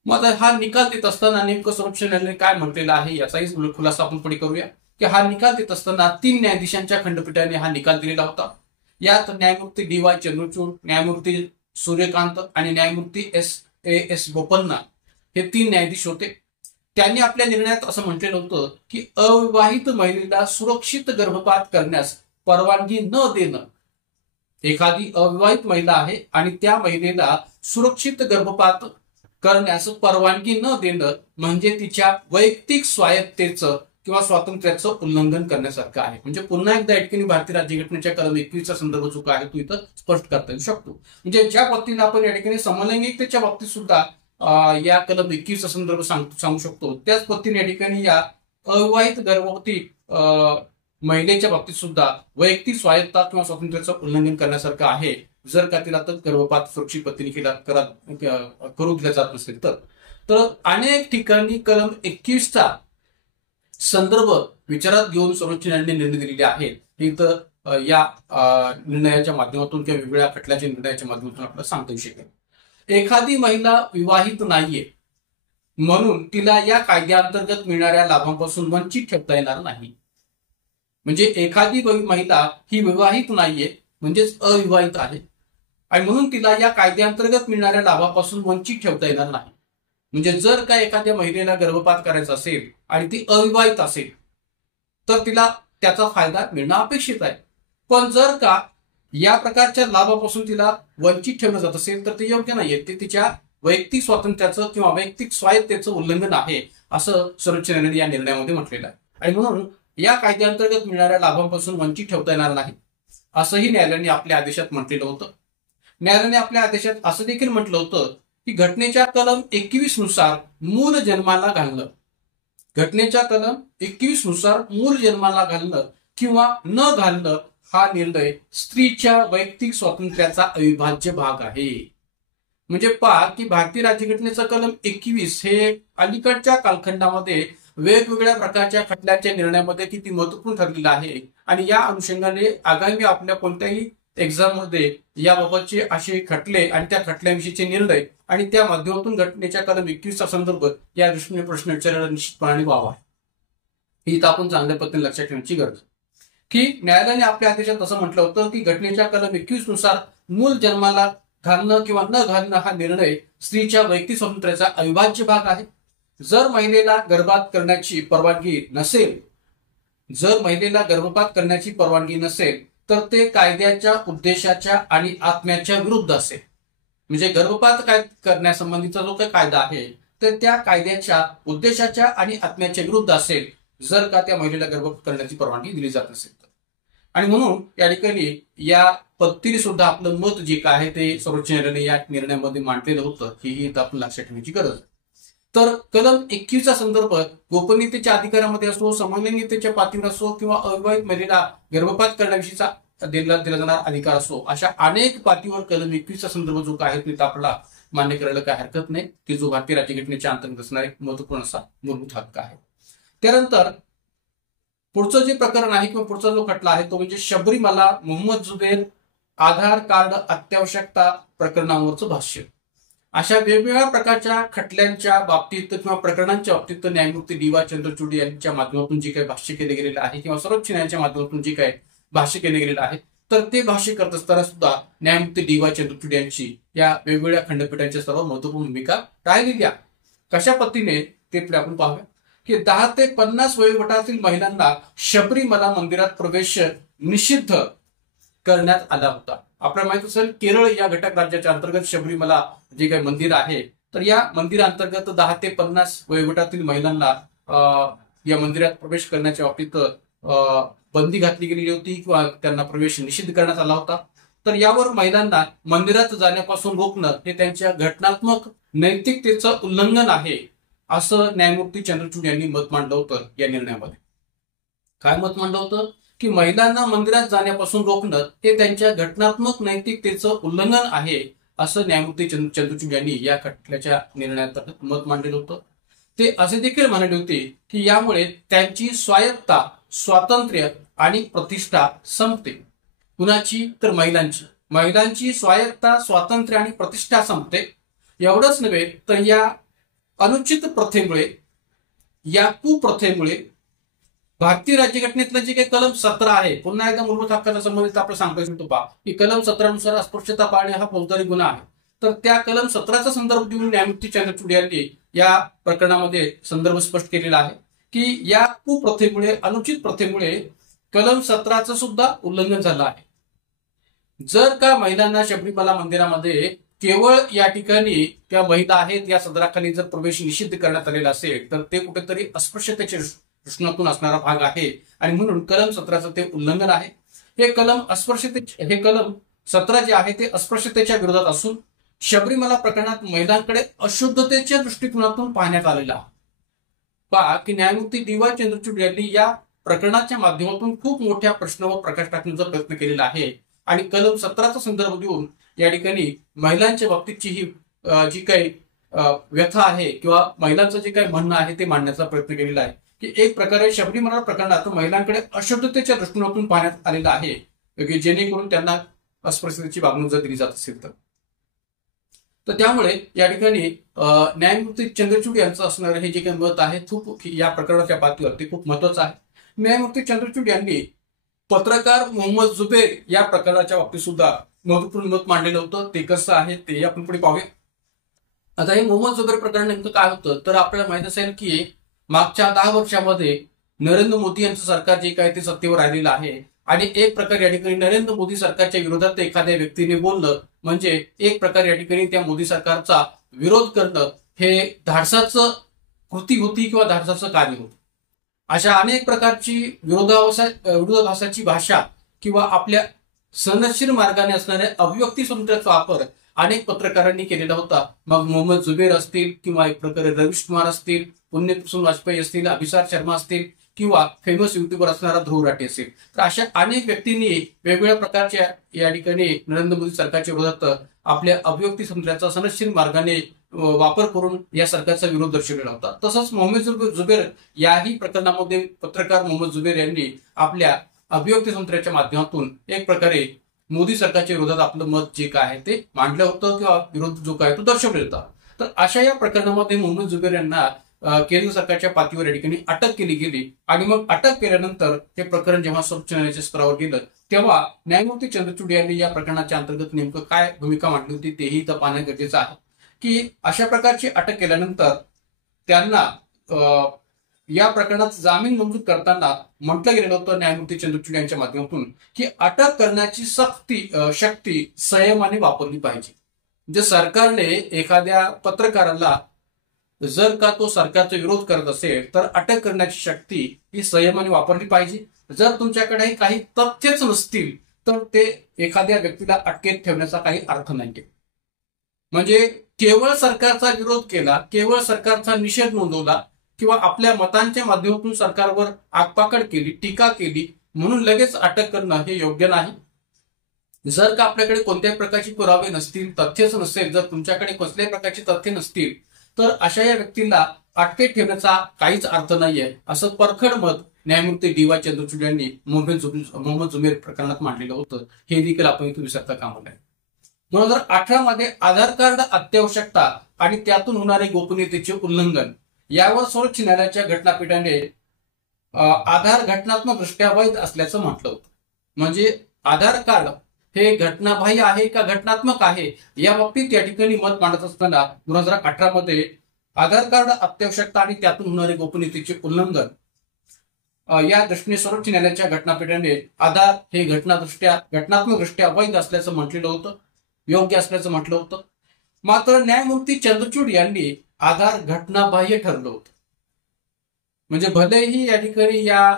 मग हा निकाल देत असताना नेमकं सर्वोच्च न्यायालयाने काय म्हटलेलं आहे याचाही खुलासा आपण पुढे करूया की हा निकाल देत असताना 3 न्यायाधीशांच्या खंडपीठाने हा निकाल दिलेला होता. यात न्यायमूर्ती डी.वाय. चंद्रचूड, न्यायमूर्ती सूर्यकांत आणि न्यायमूर्ती एस बोपन्ना हे 3 न्यायाधीश होते. त्यांनी आपल्या निर्णयात असं म्हटलेलं होतं की अविवाहित महिलेला सुरक्षित गर्भपात करण्यास परवानगी न देणं, एखादी अविवाहित महिला आहे आणि त्या महिलेला सुरक्षित गर्भपात करण्यास परवानगी न देणं म्हणजे तिच्या वैयक्तिक स्वायत्तेचं किंवा स्वातंत्र्याचं उल्लंघन करण्यासारखं आहे. म्हणजे पुन्हा एकदा या ठिकाणी भारतीय राज्यघटनेच्या कलम 21चा संदर्भ जो आहे तो इथं स्पष्ट करता येऊ शकतो. म्हणजे ज्या पद्धतीने आपण या ठिकाणी समलैंगिकतेच्या बाबतीत सुद्धा या कलम 21चा संदर्भ सांगू शकतो, त्याच पद्धतीने या ठिकाणी या अविवाहित गर्भवती महिलेच्या बाबतीत सुद्धा वैयक्तिक स्वायत्तता किंवा स्वातंत्र्याचं उल्लंघन करण्यासारखं आहे, जर का तिला तर गर्भपात सुरक्षित पद्धतीने करू दिला जात नसेल तर अनेक ठिकाणी कलम 21चा संदर्भ विचारात घेऊन सर्वोच्च न्यायालयाने निर्णय दिलेले आहेत. इथं या निर्णयाच्या माध्यमातून किंवा वेगवेगळ्या खटल्याच्या निर्णयाच्या माध्यमातून आपल्याला सांगता येऊ शकेल. एखादी महिला विवाहित नाहीये म्हणून तिला या कायद्याअंतर्गत मिळणाऱ्या लाभांपासून वंचित ठेवता येणार नाही. म्हणजे एखादी महिला ही विवाहित नाहीये म्हणजेच अविवाहित आहे आणि म्हणून तिला या कायद्याअंतर्गत मिळणाऱ्या लाभापासून वंचित ठेवता येणार नाही. म्हणजे जर का एखाद्या महिलेला गर्भपात करायचा असेल आणि ती अविवाहित असेल तर तिला त्याचा फायदा मिळणं अपेक्षित आहे. पण जर का या प्रकारच्या लाभापासून तिला वंचित ठेवलं जात असेल तर ते योग्य नाहीये, ते तिच्या वैयक्तिक स्वातंत्र्याचं किंवा वैयक्तिक स्वायत्तेचं उल्लंघन आहे असं सर्वोच्च न्यायालयाने या निर्णयामध्ये म्हटलेलं आहे. आणि म्हणून या कायद्याअंतर्गत मिळणाऱ्या लाभांपासून वंचित ठेवता येणार नाही असंही न्यायालयाने आपल्या आदेशात म्हटलेलं होतं. न्यायालयाने आपल्या आदेशात असं देखील म्हटलं होतं की घटनेच्या कलम 21 नुसार मूल जन्माला घालणं, घटनेच्या कलम 21 नुसार मूल जन्माला घालणं किंवा न घालणं हा निर्णय स्त्रीच्या वैयक्तिक स्वातंत्र्याचा अविभाज्य भाग आहे. म्हणजे पहा की भारतीय राज्यघटनेचा कलम 21 हे अलीकडच्या कालखंडामध्ये वेगवेगळ्या प्रकारच्या खटल्याच्या निर्णयामध्ये किती महत्वपूर्ण ठरलेलं आहे आणि या अनुषंगाने आगामी आपल्या कोणत्याही एक्झाम मध्ये याबाबतचे असे खटले आणि त्या खटल्याविषयीचे निर्णय आणि त्या माध्यमातून घटनेच्या कलम 21चा संदर्भ या दृष्टीने प्रश्न विचारायला निश्चितपणे व्हावा, ही इथं आपण चांगल्या पद्धतीने लक्षात ठेवण्याची गरज की न्यायालयाने आपल्या आदेशात असं म्हटलं होतं की घटनेच्या कलम 21 नुसार मूल जन्माला घालणं किंवा न घालणं हा निर्णय स्त्रीच्या वैयक्तिक स्वातंत्र्याचा अविभाज्य भाग आहे. जर महिलेला गर्भपात करण्याची परवानगी नसेल, जर महिलेला गर्भपात करण्याची परवानगी नसेल तर ते कायद्याच्या उद्देशाच्या आणि आत्म्याच्या विरुद्ध असेल. म्हणजे गर्भपात करण्यासंबंधीचा जो काही कायदा आहे तर त्या कायद्याच्या उद्देशाच्या आणि आत्म्याच्या विरुद्ध असेल जर का त्या महिलेला गर्भपात करण्याची परवानगी दिली जात असेल तर. आणि म्हणून या ठिकाणी या पद्धतीने सुद्धा आपलं मत जे काय आहे ते सर्वोच्च न्यायालयाने या निर्णयामध्ये मांडलेलं होतं, ही आपण लक्षात ठेवण्याची गरज आहे. तर कलम 21चा संदर्भ गोपनीयतेच्या अधिकारामध्ये असो, समलैंगिकतेच्या पातळीवर असो किंवा अविवाहित महिलेला गर्भपात करण्याविषयीचा दिला जाणारा अधिकार असो, अशा अनेक पातळीवर कलम 21चा संदर्भ जो काय आहे तो आपल्याला मान्य करायला काय हरकत नाही, की जो भारतीय राज्यघटनेच्या अंतर्गत असणारा एक महत्वपूर्ण असा मूलभूत हक्क आहे. त्यानंतर पुढचं जे प्रकरण आहे किंवा पुढचा जो खटला आहे तो म्हणजे शबरीमाला मोहम्मद जुबेर आधार कार्ड अत्यावश्यकता प्रकरणावरचं भाष्य. अशा वेगवेगळ्या प्रकारच्या खटल्यांच्या बाबतीत किंवा प्रकरणांच्या बाबतीत न्यायमूर्ती डी.वाय. चंद्रचूड यांच्या माध्यमातून जे काही भाष्य केले गेलेलं आहे किंवा सर्वोच्च न्यायालयाच्या माध्यमातून जे काही भाष्य केले गेलेलं आहे तर ते भाष्य करत असताना सुद्धा न्यायमूर्ती डी.वाय. चंद्रचूड यांची या वेगवेगळ्या खंडपीठांच्या सर्व महत्वपूर्ण भूमिका राहिलेल्या. कशा पद्धतीने ते आपण पाहूया की 10 ते 50 वयोगटातील महिलांना शबरीमाला मंदिरात प्रवेश निषिद्ध करण्यात आला होता. आपल्याला माहित असेल केरळ या घटक राज्याच्या अंतर्गत शबरीमाला जे काही मंदिर आहे तर या मंदिरांतर्गत 10 ते 50 वयोगटातील महिलांना या मंदिरात प्रवेश करण्याच्या बाबतीत बंदी घातली गेलेली होती किंवा त्यांना प्रवेश निषिद्ध करण्यात आला होता. तर यावर महिलांना मंदिरात जाण्यापासून रोखणं हे त्यांच्या घटनात्मक नैतिकतेचं उल्लंघन आहे असं न्यायमूर्ती चंद्रचूड यांनी मत मांडलं होतं. या निर्णयामध्ये काय मत मांडलं होतं की महिलांना मंदिरात जाण्यापासून रोखणं हे त्यांच्या घटनात्मक नैतिकतेचं उल्लंघन आहे असं न्यायमूर्ती चंद्रचूड यांनी या खटल्याच्या निर्णयात मत मांडलेलं होतं. ते असे देखील म्हणाले होते की यामुळे त्यांची स्वायत्तता, स्वातंत्र्य आणि प्रतिष्ठा संपते. कुणाची तर महिलांची स्वायत्तता, स्वातंत्र्य आणि प्रतिष्ठा संपते. एवढंच नव्हे तर या अनुचित प्रथेमुळे, या कुप्रथेमुळे भारतीय राज्यघटनेतलं जे काही कलम 17 आहे, पुन्हा एकदा मूलभूत हक्काच्या संबंधित आपण सांगतो शकतो पहा की कलम 17 नुसार अस्पृश्यता पाळणे हा फौजदारी गुन्हा आहे. तर त्या कलम 17चा संदर्भ देऊन न्यायमूर्ती चंद्रचूड यांनी या प्रकरणामध्ये संदर्भ स्पष्ट केलेला आहे की या कुप्रथेमुळे, अनुचित प्रथेमुळे कलम 17चं सुद्धा उल्लंघन झालं आहे. जर का महिलांना शबरीमाला मंदिरामध्ये केवळ या ठिकाणी त्या महिला आहेत या सदराखाली जर प्रवेश निषिद्ध करण्यात आलेला असेल तर ते कुठेतरी अस्पृश्यतेच्या प्रश्नातून असणारा भाग आहे आणि म्हणून कलम 17चं ते उल्लंघन आहे. हे कलम 17 जे आहे ते अस्पृश्यतेच्या विरोधात असून शबरीमला प्रकरणात महिलांकडे अशुद्धतेच्या दृष्टिकोनातून पाहण्यात आलेला आहे. पहा की न्यायमूर्ती डी.वाय. चंद्रचूड यांनी या प्रकरणाच्या माध्यमातून खूप मोठ्या प्रश्नावर प्रकाश टाकण्याचा प्रयत्न केलेला आहे आणि कलम 17चा संदर्भ देऊन या ठिकाणी महिलांच्या बाबतीतची ही जी काही व्यथा आहे किंवा महिलांचं जे काही म्हणणं आहे ते मांडण्याचा प्रयत्न केलेला आहे की एक प्रकारे शबरीमला प्रकरणात महिलांकडे अशुद्धतेच्या दृष्टिकोनातून पाहण्यात आलेला आहे की जेणेकरून त्यांना अस्पृश्यतेची वागणूक जर दिली जात असेल तर त्यामुळे या ठिकाणी न्यायमूर्ती चंद्रचूड यांचं असणारं हे जे काही मत आहे खूप या प्रकरणाच्या बाबतीवर ते खूप महत्वाचं आहे. न्यायमूर्ती चंद्रचूड यांनी पत्रकार मोहम्मद जुबेर या प्रकरणाच्या बाबतीत सुद्धा महत्वपूर्ण मत मांडलेलं होतं. ते कसं आहे ते आपण पुढे पाहूया. आता हे मोहम्मद जुबेर प्रकरण नेमकं काय होतं तर आपल्याला माहित असेल की मागच्या 10 वर्षामध्ये नरेंद्र मोदी यांचं सरकार जे काय ते सत्तेवर राहिलेलं आहे आणि एक प्रकारे या ठिकाणी नरेंद्र मोदी सरकारच्या विरोधात एखाद्या व्यक्तीने बोललं म्हणजे एक प्रकारे या ठिकाणी त्या मोदी सरकारचा विरोध करणं हे धाडसाचं कृती होती किंवा धाडसाचं कार्य होतं. अशा अनेक प्रकारची विरोधाभासाची भाषा किंवा आपल्या संरक्षण मार्गाने असणाऱ्या अभिव्यक्ती स्वातंत्र्याचा वापर अनेक पत्रकारांनी केलेला होता. मग मोहम्मद जुबेर असतील किंवा एक प्रकारे रवीश कुमार असतील, पुण्यभूषण वाजपेयी असतील, अभिसार शर्मा असतील किंवा फेमस युट्यूबर असणारा ध्रुव राठी असेल. तर अशा अनेक व्यक्तींनी वेगवेगळ्या प्रकारच्या या ठिकाणी नरेंद्र मोदी सरकारच्या विरोधात आपल्या अभिव्यक्ती स्वातंत्र्याचा संरक्षण मार्गाने वापर करून या सरकारचा विरोध दर्शवलेला होता. तसंच मोहम्मद जुबेर याही प्रकरणामध्ये पत्रकार मोहम्मद जुबेर यांनी आपल्या अभिव्यक्ती स्वातंत्र्याच्या माध्यमातून एक प्रकारे मोदी सरकारच्या विरोधात आपलं मत जे काय आहे ते मांडलं होतं किंवा विरोध जो काय तो दर्शवलेला होता. तर अशा या प्रकरणामध्ये मोहम्मद जुबेर यांना केंद्र सरकारच्या पातळीवर या ठिकाणी अटक केली गेली आणि मग अटक केल्यानंतर हे प्रकरण जेव्हा सर्वोच्च न्यायालयाच्या स्तरावर गेलं तेव्हा न्यायमूर्ती चंद्रचूड यांनी या प्रकरणाच्या अंतर्गत नेमकं काय भूमिका मांडली होती तेही इथं पाहणं गरजेचं आहे की अशा प्रकारची अटक केल्यानंतर त्यांना या प्रकरणात जामीन मंजूर करताना म्हटलं गेलेलं होतं न्यायमूर्ती चंद्रचूड यांच्या माध्यमातून की अटक करण्याची शक्ती संयमाने वापरली पाहिजे. जे सरकारने एखाद्या पत्रकाराला जर का तो सरकारचा विरोध करत असेल तर अटक करण्याची शक्ती ही संयमाने वापरली पाहिजे. जर तुमच्याकडे काही तथ्यच नसतील तर ते एखाद्या व्यक्तीला अटकेत ठेवण्याचा काही अर्थ नाहीये. म्हणजे केवळ सरकारचा विरोध केला, केवळ सरकारचा निषेध नोंदवला किंवा आपल्या मतांच्या माध्यमातून सरकारवर आगपाकड केली, टीका केली म्हणून लगेच अटक करणं हे योग्य नाही. जर का आपल्याकडे कोणत्याही प्रकारची पुरावे नसतील, तथ्यच नसेल, जर तुमच्याकडे कसल्याही प्रकारची तथ्य नसतील तर अशा या व्यक्तीला अटकेत ठेवण्याचा काहीच अर्थ नाहीये असं परखड मत न्यायमूर्ती डी.वाय. चंद्रचूड यांनी मोहम्मद जुबेर प्रकरणात मांडलेलं होतं. हे देखील आपण इथून विसरता कामा नये. 2018 मध्ये आधार कार्ड अत्यावश्यकता आणि त्यातून होणारे गोपनीयतेचे उल्लंघन यावर सर्वोच्च न्यायालयाच्या घटनापीठाने आधार घटनात्मकदृष्ट्या वैध असल्याचं म्हटलं होतं. म्हणजे आधार कार्ड हे घटनाबाह्य आहे का घटनात्मक आहे या बाबतीत या ठिकाणी मत मांडत असताना 2018 मध्ये आधार कार्ड अत्यावश्यकता आणि त्यातून होणारे गोपनीयतेचे उल्लंघन या दृष्टीने सर्वोच्च न्यायालयाच्या घटनापीठाने आधार हे घटनात्मकदृष्ट्या वैध असल्याचं म्हटलेलं होतं, योग्य असल्याचं म्हटलं होतं. मात्र न्यायमूर्ती चंद्रचूड यांनी आधार घटनाबाह्य ठरलं होतं. म्हणजे भलेही या ठिकाणी या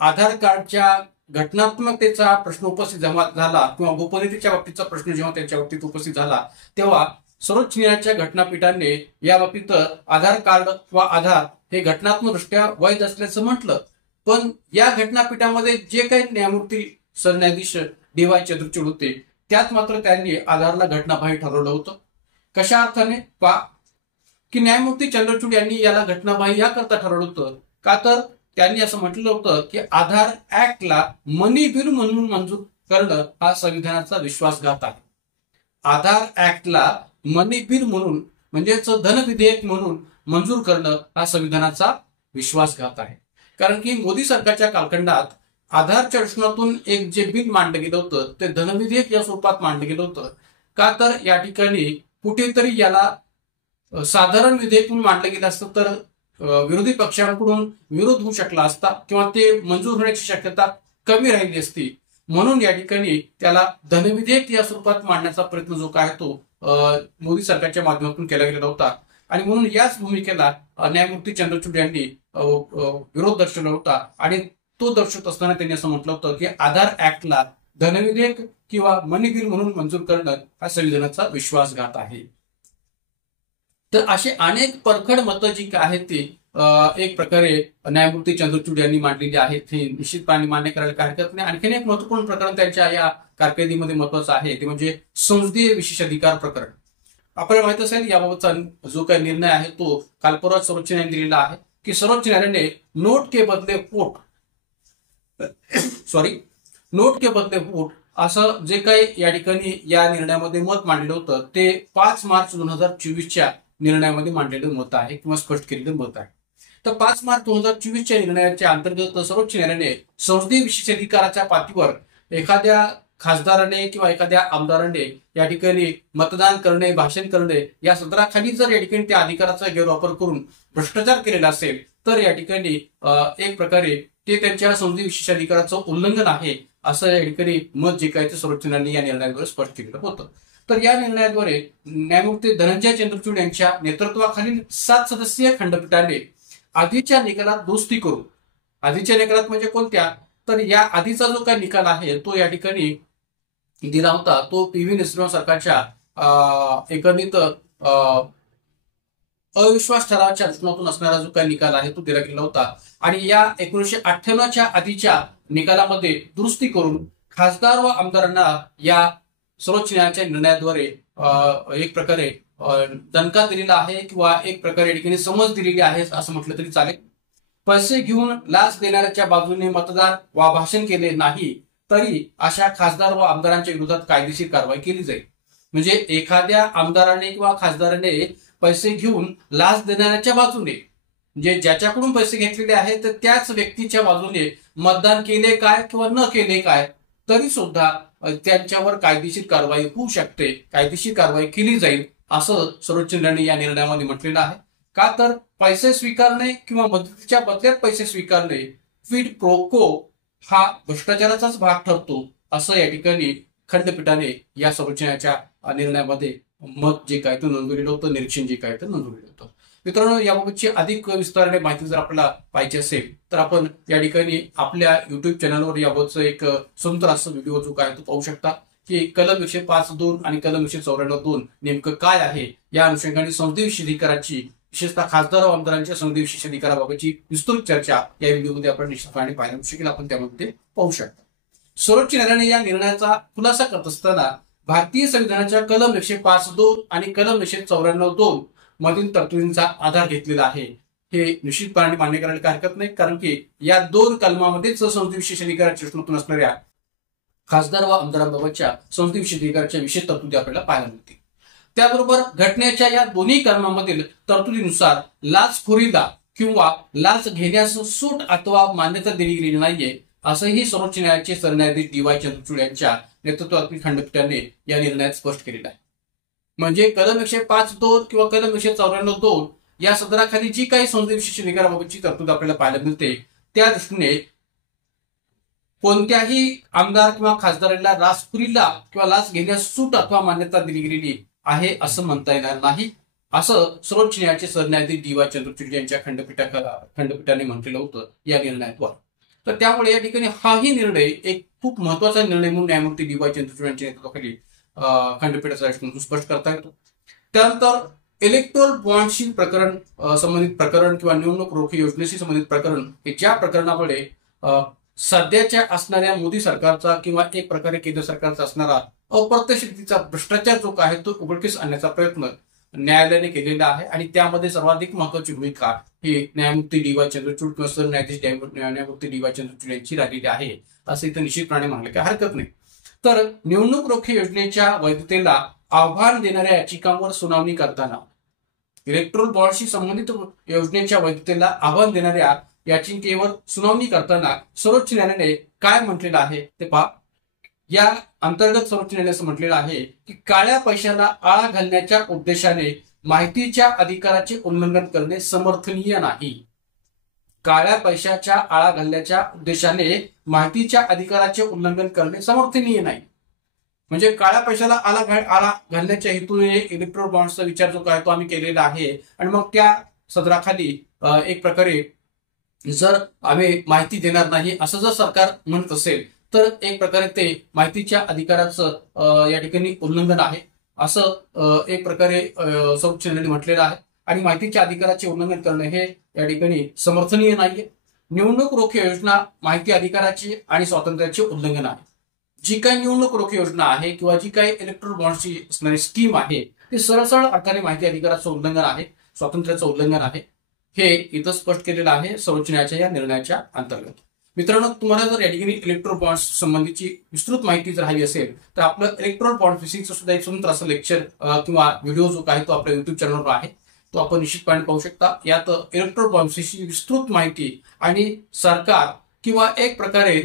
आधार कार्डच्या घटनात्मकतेचा प्रश्न उपस्थित झाला किंवा गोपनीयतेच्या बाबतीचा प्रश्न जेव्हा त्यांच्या बाबतीत उपस्थित झाला तेव्हा सर्वोच्च न्यायालयाच्या घटनापीठाने या बाबतीत आधार कार्ड किंवा आधार हे घटनात्मकदृष्ट्या वैध असल्याचं म्हटलं. पण या घटनापीठामध्ये जे काही न्यायमूर्ती सरन्यायाधीश डी.वाय. चंद्रचूड होते त्यात मात्र त्यांनी आधारला घटनाबाह्य ठरवलं होतं. कशा अर्थाने की न्यायमूर्ती चंद्रचूड यांनी याला घटनाबाह्य याकरता ठरवलं होतं का तर त्यांनी असं म्हटलं होतं की आधार ऍक्टला मनी बिल म्हणून मंजूर करणं हा संविधानाचा विश्वासघात आहे. आधार ऍक्टला मनी बिल म्हणून म्हणजेच धन विधेयक म्हणून मंजूर करणं हा संविधानाचा विश्वासघात आहे. कारण की मोदी सरकारच्या कालखंडात आधारच्या दृष्टिकोनातून एक जे बिल मांडलं गेलं होतं ते धनविधेयक या स्वरूपात मांडलं गेलं होतं. का तर या ठिकाणी कुठेतरी याला साधारण विधेयक म्हणून मांडलं गेलं असतं तर विरोधी पक्षांकडून विरोध होऊ शकला असता किंवा ते मंजूर होण्याची शक्यता कमी राहिली असती. म्हणून या ठिकाणी त्याला धनविधेयक या स्वरूपात मांडण्याचा प्रयत्न जो काय तो मोदी सरकारच्या माध्यमातून केला गेलेला होता. आणि म्हणून याच भूमिकेला न्यायमूर्ती चंद्रचूड यांनी विरोध दर्शवला होता आणि तो दर्शवत असताना त्यांनी असं म्हटलं होतं की आधार ऍक्टला धनविधेयक किंवा मनी बिल म्हणून मंजूर करणं हा संविधानाचा विश्वासघात आहे. तर असे अनेक परखड मतं जी काय आहेत ती एक प्रकारे न्यायमूर्ती चंद्रचूड यांनी मांडलेली आहेत. हे निश्चितपणे मान्य करायला काय हरकत नाही. आणखीन एक महत्वपूर्ण प्रकरण त्यांच्या या कारकिर्दीमध्ये महत्वाचं आहे ते म्हणजे संसदीय विशेषाधिकार प्रकरण. आपल्याला माहित असेल याबाबतचा जो काही निर्णय आहे तो काल परवा सर्वोच्च न्यायालयाने दिलेला आहे की सर्वोच्च न्यायालयाने नोट के बदले वोट असं जे काही या ठिकाणी या निर्णयामध्ये मत मांडलेलं होतं ते 5 मार्च 2024च्या निर्णयामध्ये मांडलेलं मत आहे किंवा स्पष्ट केलेलं मत आहे. तर 5 मार्च 2024च्या निर्णयाच्या अंतर्गत सर्वोच्च न्यायालयाने संसदीय विशेषाधिकाराच्या पातळीवर एखाद्या खासदाराने किंवा एखाद्या आमदाराने या ठिकाणी मतदान करणे, भाषण करणे या सदराखाली जर या ठिकाणी त्या अधिकाराचा गैरवापर करून भ्रष्टाचार केलेला असेल तर या ठिकाणी एक प्रकारे ते त्यांच्या संसदीय विशेषाधिकाराचं उल्लंघन आहे असं या ठिकाणी मत जे काय ते सर्वोच्च न्यायालयाने या निर्णयाद्वारे स्पष्ट केलेलं होतं. तर या निर्णयाद्वारे न्यायमूर्ती धनंजय चंद्रचूड यांच्या नेतृत्वाखालील 7 सदस्यीय खंडपीठाने आधीच्या निकालात दुरुस्ती करून, आधीच्या निकालात म्हणजे कोणत्या, तर या आधीचा जो काही निकाल आहे तो या ठिकाणी दिला होता तो पी.व्ही. नरसिंह सरकारच्या एकंदरीत अविश्वास ठरावाच्या दृष्टिकोनातून असणारा जो काही निकाल आहे तो दिला गेला होता. आणि या 1998च्या आधीच्या निकालामध्ये दुरुस्ती करून खासदार व आमदारांना या सर्वोच्च न्यायालयाच्या निर्णयाद्वारे एक प्रकारे दणका दिलेला आहे किंवा एक प्रकारे या ठिकाणी समज दिलेली आहे असं म्हटलं तरी चालेल. पैसे घेऊन लाच देणाऱ्याच्या बाजूने मतदान वा भाषण केले नाही तरी अशा खासदार व आमदारांच्या विरोधात कायदेशीर कारवाई केली जाईल. म्हणजे एखाद्या आमदाराने किंवा खासदाराने पैसे घेऊन लाच देणाऱ्याच्या बाजूने, म्हणजे ज्याच्याकडून पैसे घेतलेले आहेत तर त्याच व्यक्तीच्या बाजूने मतदान केले काय किंवा न केले काय तरी सुद्धा त्यांच्यावर कायदेशीर कारवाई होऊ शकते, कायदेशीर कारवाई केली जाईल असं सर्वोच्च न्यायालयाने या निर्णयामध्ये म्हटलेलं आहे. का तर पैसे स्वीकारणे किंवा मदतीच्या बदल्यात पैसे स्वीकारणे क्विड प्रो क्वो हा भ्रष्टाचाराचाच भाग ठरतो असं या ठिकाणी खंडपीठाने या सर्वोच्च न्यायालयाच्या निर्णयामध्ये मत जे काय ते नोंदवलेलं होतं, निरीक्षण जे काय ते नोंदवलेलं होतं. मित्रांनो, याबाबतची अधिक विस्ताराने माहिती जर आपल्याला पाहिजे असेल तर आपण या ठिकाणी आपल्या युट्यूब चॅनलवर याबाबतचं एक स्वतंत्र असं व्हिडिओ जो काय तो पाहू शकता की कलम 105(2) आणि कलम 194(2) नेमकं काय आहे या अनुषंगाने संसदीय विशेषाधिकाराची, विशेषतः खासदार व आमदारांच्या संसदीय विशेषाधिकाराबाबतची विस्तृत चर्चा या व्हिडिओमध्ये आपण निश्चितपणे पाहायला शकेल, आपण त्यामध्ये पाहू शकता. सर्वोच्च न्यायालयाने या निर्णयाचा खुलासा करत असताना भारतीय संविधानाच्या कलम 105(2) आणि कलम 194(2) मधील तरतुदींचा आधार घेतलेला आहे. हे निश्चितपणे मान्य करायला काय हरकत नाही, कारण की या 2 कलमामध्येच संसदीय विशेषाधिकाराच्या दृष्टीतून असणाऱ्या खासदार व आमदारांबाबतच्या संसदीय विशेषाधिकाराच्या विशेष तरतुदी आपल्याला पाहायला मिळतील. त्याबरोबर घटनेच्या या दोन्ही कलमामधील तरतुदीनुसार लाचखोरीला किंवा लाच घेण्यास सूट अथवा मान्यता दिली गेलेली नाहीये असंही सर्वोच्च न्यायालयाचे सरन्यायाधीश डी.वाय. चंद्रचूड यांच्या नेतृत्वातील खंडपीठाने या निर्णयात स्पष्ट केलेलं आहे. म्हणजे कलम 105(2) किंवा कलम 194(2) या सदराखाली जी काही संसदीय विशेषाधिकाराबाबतची तरतूद आपल्याला पाहायला मिळते त्या दृष्टीने कोणत्याही आमदार किंवा खासदाराला लाचखोरीला किंवा लाच घेण्यास सूट अथवा मान्यता दिली गेलेली आहे असं म्हणता येणार नाही असं सर्वोच्च न्यायालयाचे सरन्यायाधीश डी.वाय. चंद्रचूड यांच्या खंडपीठाने म्हटलेलं होतं या निर्णयाद्वारे. तर त्यामुळे या ठिकाणी हाही निर्णय एक खूप महत्वाचा निर्णय म्हणून न्यायमूर्ती डी.वाय. चंद्रचूड यांच्या नेतृत्वाखाली खंडपीठाचा स्पष्ट करता येतो. त्यानंतर इलेक्ट्रोल बॉन्डशी संबंधित प्रकरण किंवा निवडणूक रोखे योजनेशी संबंधित प्रकरण हे ज्या प्रकरणामुळे सध्याच्या असणाऱ्या मोदी सरकारचा किंवा एक प्रकारे केंद्र सरकारचा असणारा अप्रत्यक्ष रीतीचा भ्रष्टाचार जो आहे तो उघडकीस आणण्याचा प्रयत्न न्यायालयाने केलेला आहे आणि त्यामध्ये सर्वाधिक महत्वाची भूमिका ही न्यायमूर्ती डी.वाय. चंद्रचूड किंवा सरन्यायाधीश न्यायमूर्ती डी.वाय. चंद्रचूड यांची राहिलेली आहे असं इथं निश्चितपणे म्हणायला काही हरकत नाही. तर निवडणूक रोखे योजनेच्या वैधतेला आव्हान देणाऱ्या याचिकांवर सुनावणी करताना इलेक्ट्रोल बॉन्डशी संबंधित योजनेच्या वैधतेला आव्हान देणाऱ्या याचिकेवर सुनावणी करताना सर्वोच्च न्यायालयाने काय म्हटलेलं आहे ते पहा. या अंतर्गत सर्वोच्च न्यायालयाने म्हटलेलं आहे की काळ्या पैशाला आळा घालण्याच्या उद्देशाने माहितीच्या अधिकाराचे उल्लंघन करणे समर्थनीय नाही. काळ्या पैशाच्या आळा घालण्याच्या उद्देशाने माहितीच्या अधिकाराचे उल्लंघन करणे समर्थनीय नाही. म्हणजे काळ्या पैशाला आळा घालण्याच्या हेतूने इलेक्ट्रोल बॉन्डचा विचार जो काय तो आम्ही केलेला आहे आणि मग त्या सदराखाली एक प्रकारे जर आम्ही माहिती देणार नाही असं जर सरकार म्हणत असेल तर एक प्रकारे ते माहितीच्या अधिकाराचं या ठिकाणी उल्लंघन आहे असं एक प्रकारे सर्वोच्च न्यायालयाने म्हटलेलं आहे. आणि माहितीच्या अधिकाराचे उल्लंघन करणं हे या ठिकाणी समर्थनीय नाहीये. निवडणूक रोखे योजना माहिती अधिकाराची आणि स्वातंत्र्याचे उल्लंघन आहे. जी काही निवडणूक रोखे योजना आहे किंवा जी काही इलेक्ट्रोल बॉन्डची असणारी स्कीम आहे ती सरळ अर्थाने माहिती अधिकाराचं उल्लंघन आहे, स्वातंत्र्याचं उल्लंघन आहे. हे इथं स्पष्ट केलेलं आहे सर्वोच्च न्यायालयाच्या या निर्णयाच्या अंतर्गत. मित्रांनो, तुम्हाला जर या ठिकाणी इलेक्ट्रोल बॉन्ड संबंधीची विस्तृत माहिती जर हवी असेल तर आपलं इलेक्ट्रोल बॉन्ड विषयीचं सुद्धा एक स्वतंत्र असं लेक्चर किंवा व्हिडिओ जो आहे तो आपल्या युट्यूब चॅनलवर आहे, तो आपण निश्चितपणे पाहू शकता. यात इलेक्ट्रोल बॉन्ड विषयी विस्तृत माहिती आणि सरकार किंवा एक प्रकारे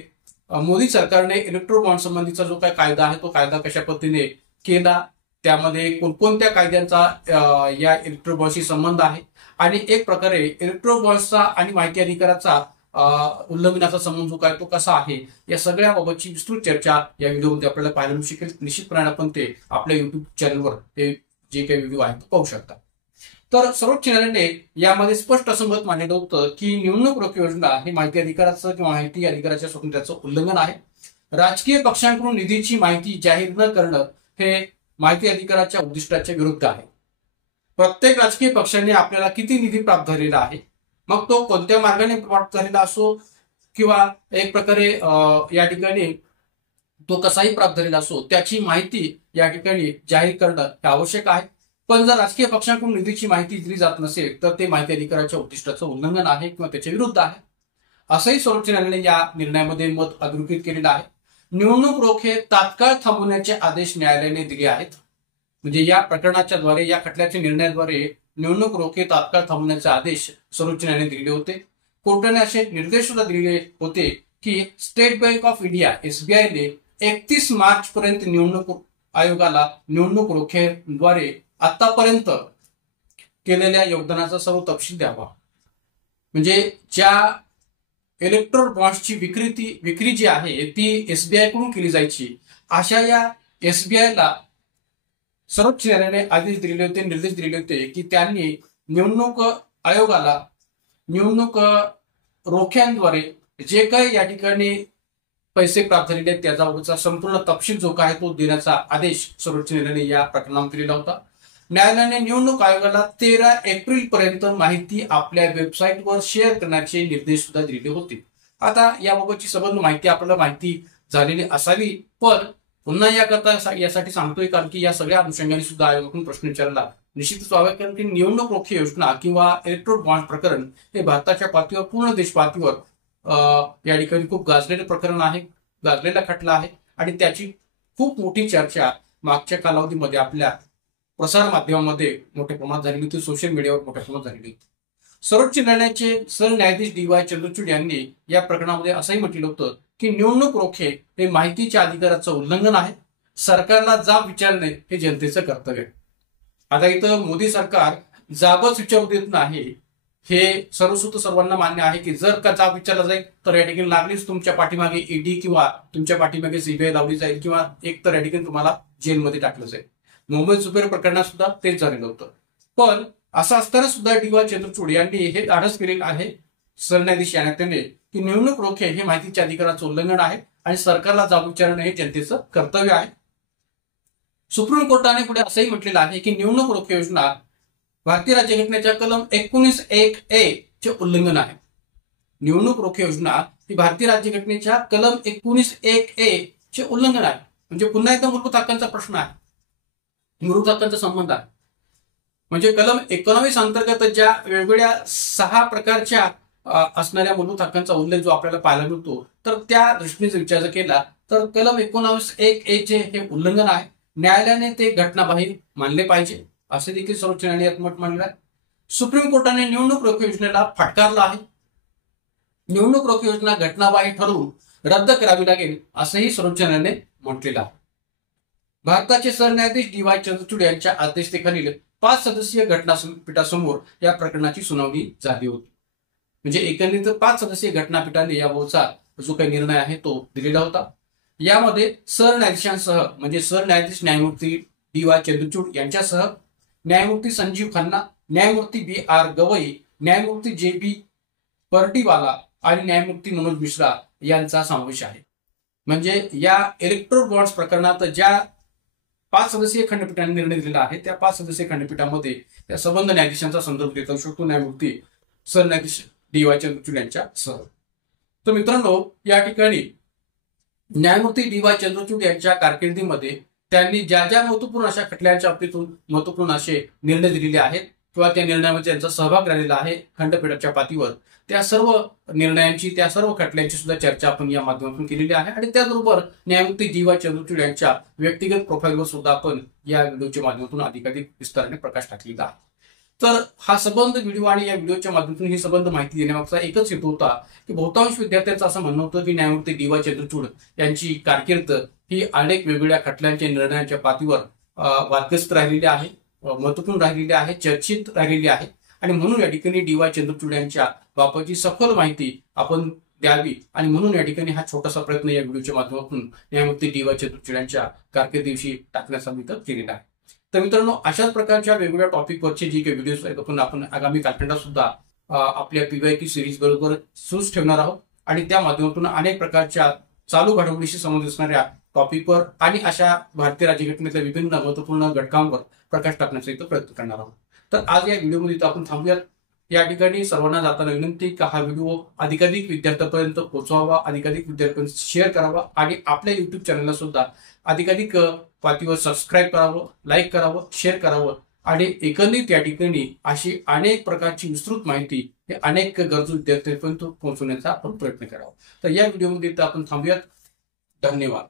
मोदी सरकारने इलेक्ट्रोल बॉन्ड संबंधीचा जो काही कायदा आहे तो कायदा कशा पद्धतीने केला, त्यामध्ये कोणकोणत्या कायद्यांचा या इलेक्ट्रोल बॉन्डशी संबंध आहे आणि एक प्रकारे इलेक्ट्रोल बॉन्डचा आणि माहिती अधिकाराचा उल्लंघनाचा संबंध जो काय तो कसा आहे, या सगळ्या बाबतची विस्तृत चर्चा या व्हिडिओमध्ये आपल्याला पाहायला मिळू शकेल. निश्चितपणे आपण ते आपल्या युट्यूब चॅनलवर हे जे काही व्हिडिओ आहेत पाहू शकता. तर सर्वोच्च न्यायालयाने यामध्ये स्पष्ट असं मत मांडलं होतं की निवडणूक रोखे योजना ही माहिती अधिकाराचं किंवा माहिती अधिकाराच्या स्वातंत्र्याचं उल्लंघन आहे. राजकीय पक्षांकडून निधीची माहिती जाहीर न करणं हे माहिती अधिकाराच्या उद्दिष्टाच्या विरुद्ध आहे. प्रत्येक राजकीय पक्षाने आपल्याला किती निधी प्राप्त झालेला आहे, मग तो कोणत्या मार्गाने प्राप्त झालेला असो किंवा एक प्रकारे या ठिकाणी तो कसाही प्राप्त झालेला असो, त्याची माहिती या ठिकाणी जाहीर करणं हे आवश्यक आहे. पण जर राजकीय पक्षांकडून निधीची माहिती दिली जात नसेल तर ते माहिती अधिकाराच्या उद्दिष्टाचं उल्लंघन आहे किंवा त्याच्या विरुद्ध आहे, असंही सर्वोच्च न्यायालयाने या निर्णयामध्ये मत अधोरेखित केलेलं आहे. निवडणूक रोखे तात्काळ थांबवण्याचे आदेश न्यायालयाने दिले आहेत. म्हणजे या प्रकरणाच्या द्वारे, या खटल्याच्या निर्णयाद्वारे निवडणूक रोखे तात्काळ थांबवण्याचे आदेश सर्वोच्च न्यायालयाने दिले होते. कोर्टाने असे निर्देश सुद्धा दिले होते की स्टेट बँक ऑफ इंडिया SBIने 31 मार्च पर्यंत निवडणूक आयोगाला निवडणूक रोख्याद्वारे आतापर्यंत केलेल्या योगदानाचा सर्व तपशील द्यावा. म्हणजे ज्या इलेक्ट्रोल बॉन्ड्सची विक्री जी आहे ती SBI कडून केली जायची, अशा या SBIला सर्वोच्च न्यायालयाने आदेश दिलेले होते, निर्देश दिलेले होते की त्यांनी निवडणूक आयोगाला निवडणूक रोख्यांद्वारे जे काही या ठिकाणी पैसे प्राप्त झालेले आहेत त्याचा संपूर्ण तपशील जो काय तो देण्याचा आदेश सर्वोच्च न्यायालयाने या प्रकरणात दिलेला होता. न्यायालयाने निवडणूक आयोगाला 13 एप्रिल पर्यंत माहिती आपल्या वेबसाईटवर शेअर करण्याचे निर्देश सुद्धा दिलेले होते. आता याबाबतची संबंध माहिती आपल्याला माहिती झालेली असावी, पण पुन्हा याकरता यासाठी सांगतोय कारण की या सगळ्या अनुषंगाने सुद्धा आयोगाकडून प्रश्न विचारला निश्चितच व्हावे. कारण की निवडणूक रोखे योजना किंवा इलेक्ट्रोल बॉन्ड प्रकरण हे भारताच्या पातळीवर, पूर्ण देश पातळीवर या ठिकाणी खूप गाजलेलं प्रकरण आहे, गाजलेला खटला आहे आणि त्याची खूप मोठी चर्चा मागच्या कालावधीमध्ये आपल्या प्रसार माध्यमांमध्ये मोठ्या प्रमाणात झालेली होती, सोशल मीडियावर मोठ्या प्रमाणात झालेली होती. सर्वोच्च न्यायालयाचे सरन्यायाधीश DY चंद्रचूड यांनी या प्रकरणामध्ये असंही म्हटलं होतं की निवडणूक रोखे हे माहितीच्या अधिकाराचं उल्लंघन आहे. सरकारला जाब विचारणे हे जनतेचं कर्तव्य आहे. आता इथं मोदी सरकार जाबच विचारू देत नाही हे सर्वांना मान्य आहे की जर का जाब विचारला जाईल तर या ठिकाणी लागलीच तुमच्या पाठीमागे ED किंवा तुमच्या पाठीमागे CBI लावली जाईल किंवा एक तर या ठिकाणी तुम्हाला जेलमध्ये टाकलं जाईल. मुंबई जुबेर प्रकरणात सुद्धा तेच झालेलं होतं. पण असं असताना सुद्धा DY चंद्रचूड यांनी हे धाडस केलेलं आहे सरन्यायाधीश न्यायालयाने की निवडणूक रोखे हे माहितीच्या अधिकाराचं उल्लंघन आहे आणि सरकारला जाब विचारणं हे जनतेचं कर्तव्य आहे. सुप्रीम कोर्टाने पुढे असंही म्हटलेलं आहे की निवडणूक रोखे योजना भारतीय राज्यघटनेच्या कलम 19(1)(a) चे उल्लंघन आहे. निवडणूक रोखे योजना ही भारतीय राज्यघटनेच्या कलम 19(1)(a) चे उल्लंघन आहे. म्हणजे पुन्हा एकदा मूलभूत हक्कांचा प्रश्न आहे, मूलभूत हक्कांचा संबंध आहे. म्हणजे कलम 19 अंतर्गत ज्या वेगवेगळ्या 6 प्रकारच्या असणाऱ्या मूलभूत हक्कांचा उल्लेख जो आपल्याला पाहायला मिळतो, तर त्या दृष्टीने जर विचार केला तर कलम 19(1)(a) चे हे उल्लंघन आहे. न्यायालयाने ते घटनाबाह्य मानले पाहिजे असे देखील सर्वोच्च न्यायालयात मत मांडलं आहे. सुप्रीम कोर्टाने निवडणूक रोखे योजनेला फटकारलं आहे. निवडणूक रोखे योजना घटनाबाह्य ठरवून रद्द करावी लागेल असंही सर्वोच्च न्यायालयाने म्हटलेलं आहे. भारताचे सरन्यायाधीश DY चंद्रचूड यांच्या अध्यक्षतेखालील 5 सदस्यीय घटनापीठासमोर या प्रकरणाची सुनावणी झाली होती. म्हणजे एकंदरीत 5 सदस्यीय घटनापीठाने याबाबतचा जो काही निर्णय आहे तो दिलेला होता. यामध्ये सरन्यायाधीशांसह म्हणजे सरन्यायाधीश न्यायमूर्ती DY चंद्रचूड यांच्यासह न्यायमूर्ती संजीव खन्ना, न्यायमूर्ती BR गवई, न्यायमूर्ती JB पर्टीवाला आणि न्यायमूर्ती मनोज मिश्रा यांचा समावेश आहे. म्हणजे या इलेक्ट्रोल बॉन्ड्स प्रकरणात ज्या 5 सदस्यीय खंडपीठाने निर्णय दिलेला आहे त्या 5 सदस्यीय खंडपीठामध्ये त्या संबंध न्यायाधीशांचा संदर्भ देता शकतो, न्यायमूर्ती सरन्यायाधीश DY चंद्रचूड यांच्या सह. तर मित्रांनो, या ठिकाणी न्यायमूर्ती DY चंद्रचूड यांच्या कारकिर्दीमध्ये त्यांनी ज्या ज्या महत्वपूर्ण अशा खटल्यांच्या बाबतीतून महत्वपूर्ण असे निर्णय दिलेले आहेत किंवा त्या निर्णयामध्ये त्यांचा सहभाग राहिलेला आहे खंडपीठाच्या पातळीवर, त्या सर्व निर्णयांची, त्या सर्व खटल्यांची सुद्धा चर्चा आपण या माध्यमातून केलेली आहे. आणि त्याचबरोबर न्यायमूर्ती DY चंद्रचूड यांच्या व्यक्तिगत प्रोफाईलवर सुद्धा आपण या व्हिडिओच्या माध्यमातून अधिकाधिक विस्ताराने प्रकाश टाकलेला आहे. तर हा संबंध व्हिडिओ आणि या व्हिडिओच्या माध्यमातून ही संबंध माहिती देण्यामागचा एकच हेतू होता की बहुतांश विद्यार्थ्यांचं असं म्हणणं होतं की न्यायमूर्ती DY चंद्रचूड यांची कारकीर्द ही अनेक वेगवेगळ्या खटल्यांच्या निर्णयांच्या पातळीवर वादग्रस्त राहिलेली आहे, महत्वपूर्ण राहिलेली आहे, चर्चित राहिलेली आहे. आणि म्हणून या ठिकाणी DY चंद्रचूड यांच्या बाबतची सखोल माहिती आपण द्यावी आणि म्हणून या ठिकाणी हा छोटासा प्रयत्न या व्हिडिओच्या माध्यमातून न्यायमूर्ती DY चंद्रचूड यांच्या कारकिर्दीविषयी टाकण्याचा मी केलेला आहे. तर मित्रांनो, अशाच प्रकारच्या वेगवेगळ्या टॉपिकवरचे जी काही व्हिडिओज आहेत आपण आगामी कालखंडात सुद्धा आपल्या PYQ सिरीज बरोबर सुरूच ठेवणार आहोत आणि त्या माध्यमातून अनेक प्रकारच्या चालू घडामोडीशी संबंधित असणाऱ्या टॉपिकवर आणि अशा भारतीय राज्यघटनेतल्या विभिन्न महत्वपूर्ण घटकांवर प्रकाश टाकण्याचा इथं प्रयत्न करणार आहोत. तर आज या व्हिडिओमध्ये इथं आपण थांबूयात. या ठिकाणी सर्वांना जाताना विनंती का हा व्हिडिओ अधिकाधिक विद्यार्थ्यांपर्यंत पोहोचवावा, अधिकाधिक विद्यार्थ्यांपर्यंत शेअर करावा आणि आपल्या युट्यूब चॅनलला सुद्धा अधिकाधिक पातळीवर सबस्क्राईब करावं, लाईक करावं, शेअर करावं आणि एकंदरीत या ठिकाणी अशी अनेक प्रकारची विस्तृत माहिती हे अनेक गरजू विद्यार्थ्यांपर्यंत पोहोचवण्याचा आपण प्रयत्न करावा. तर या व्हिडिओमध्ये इथं आपण थांबूयात. धन्यवाद.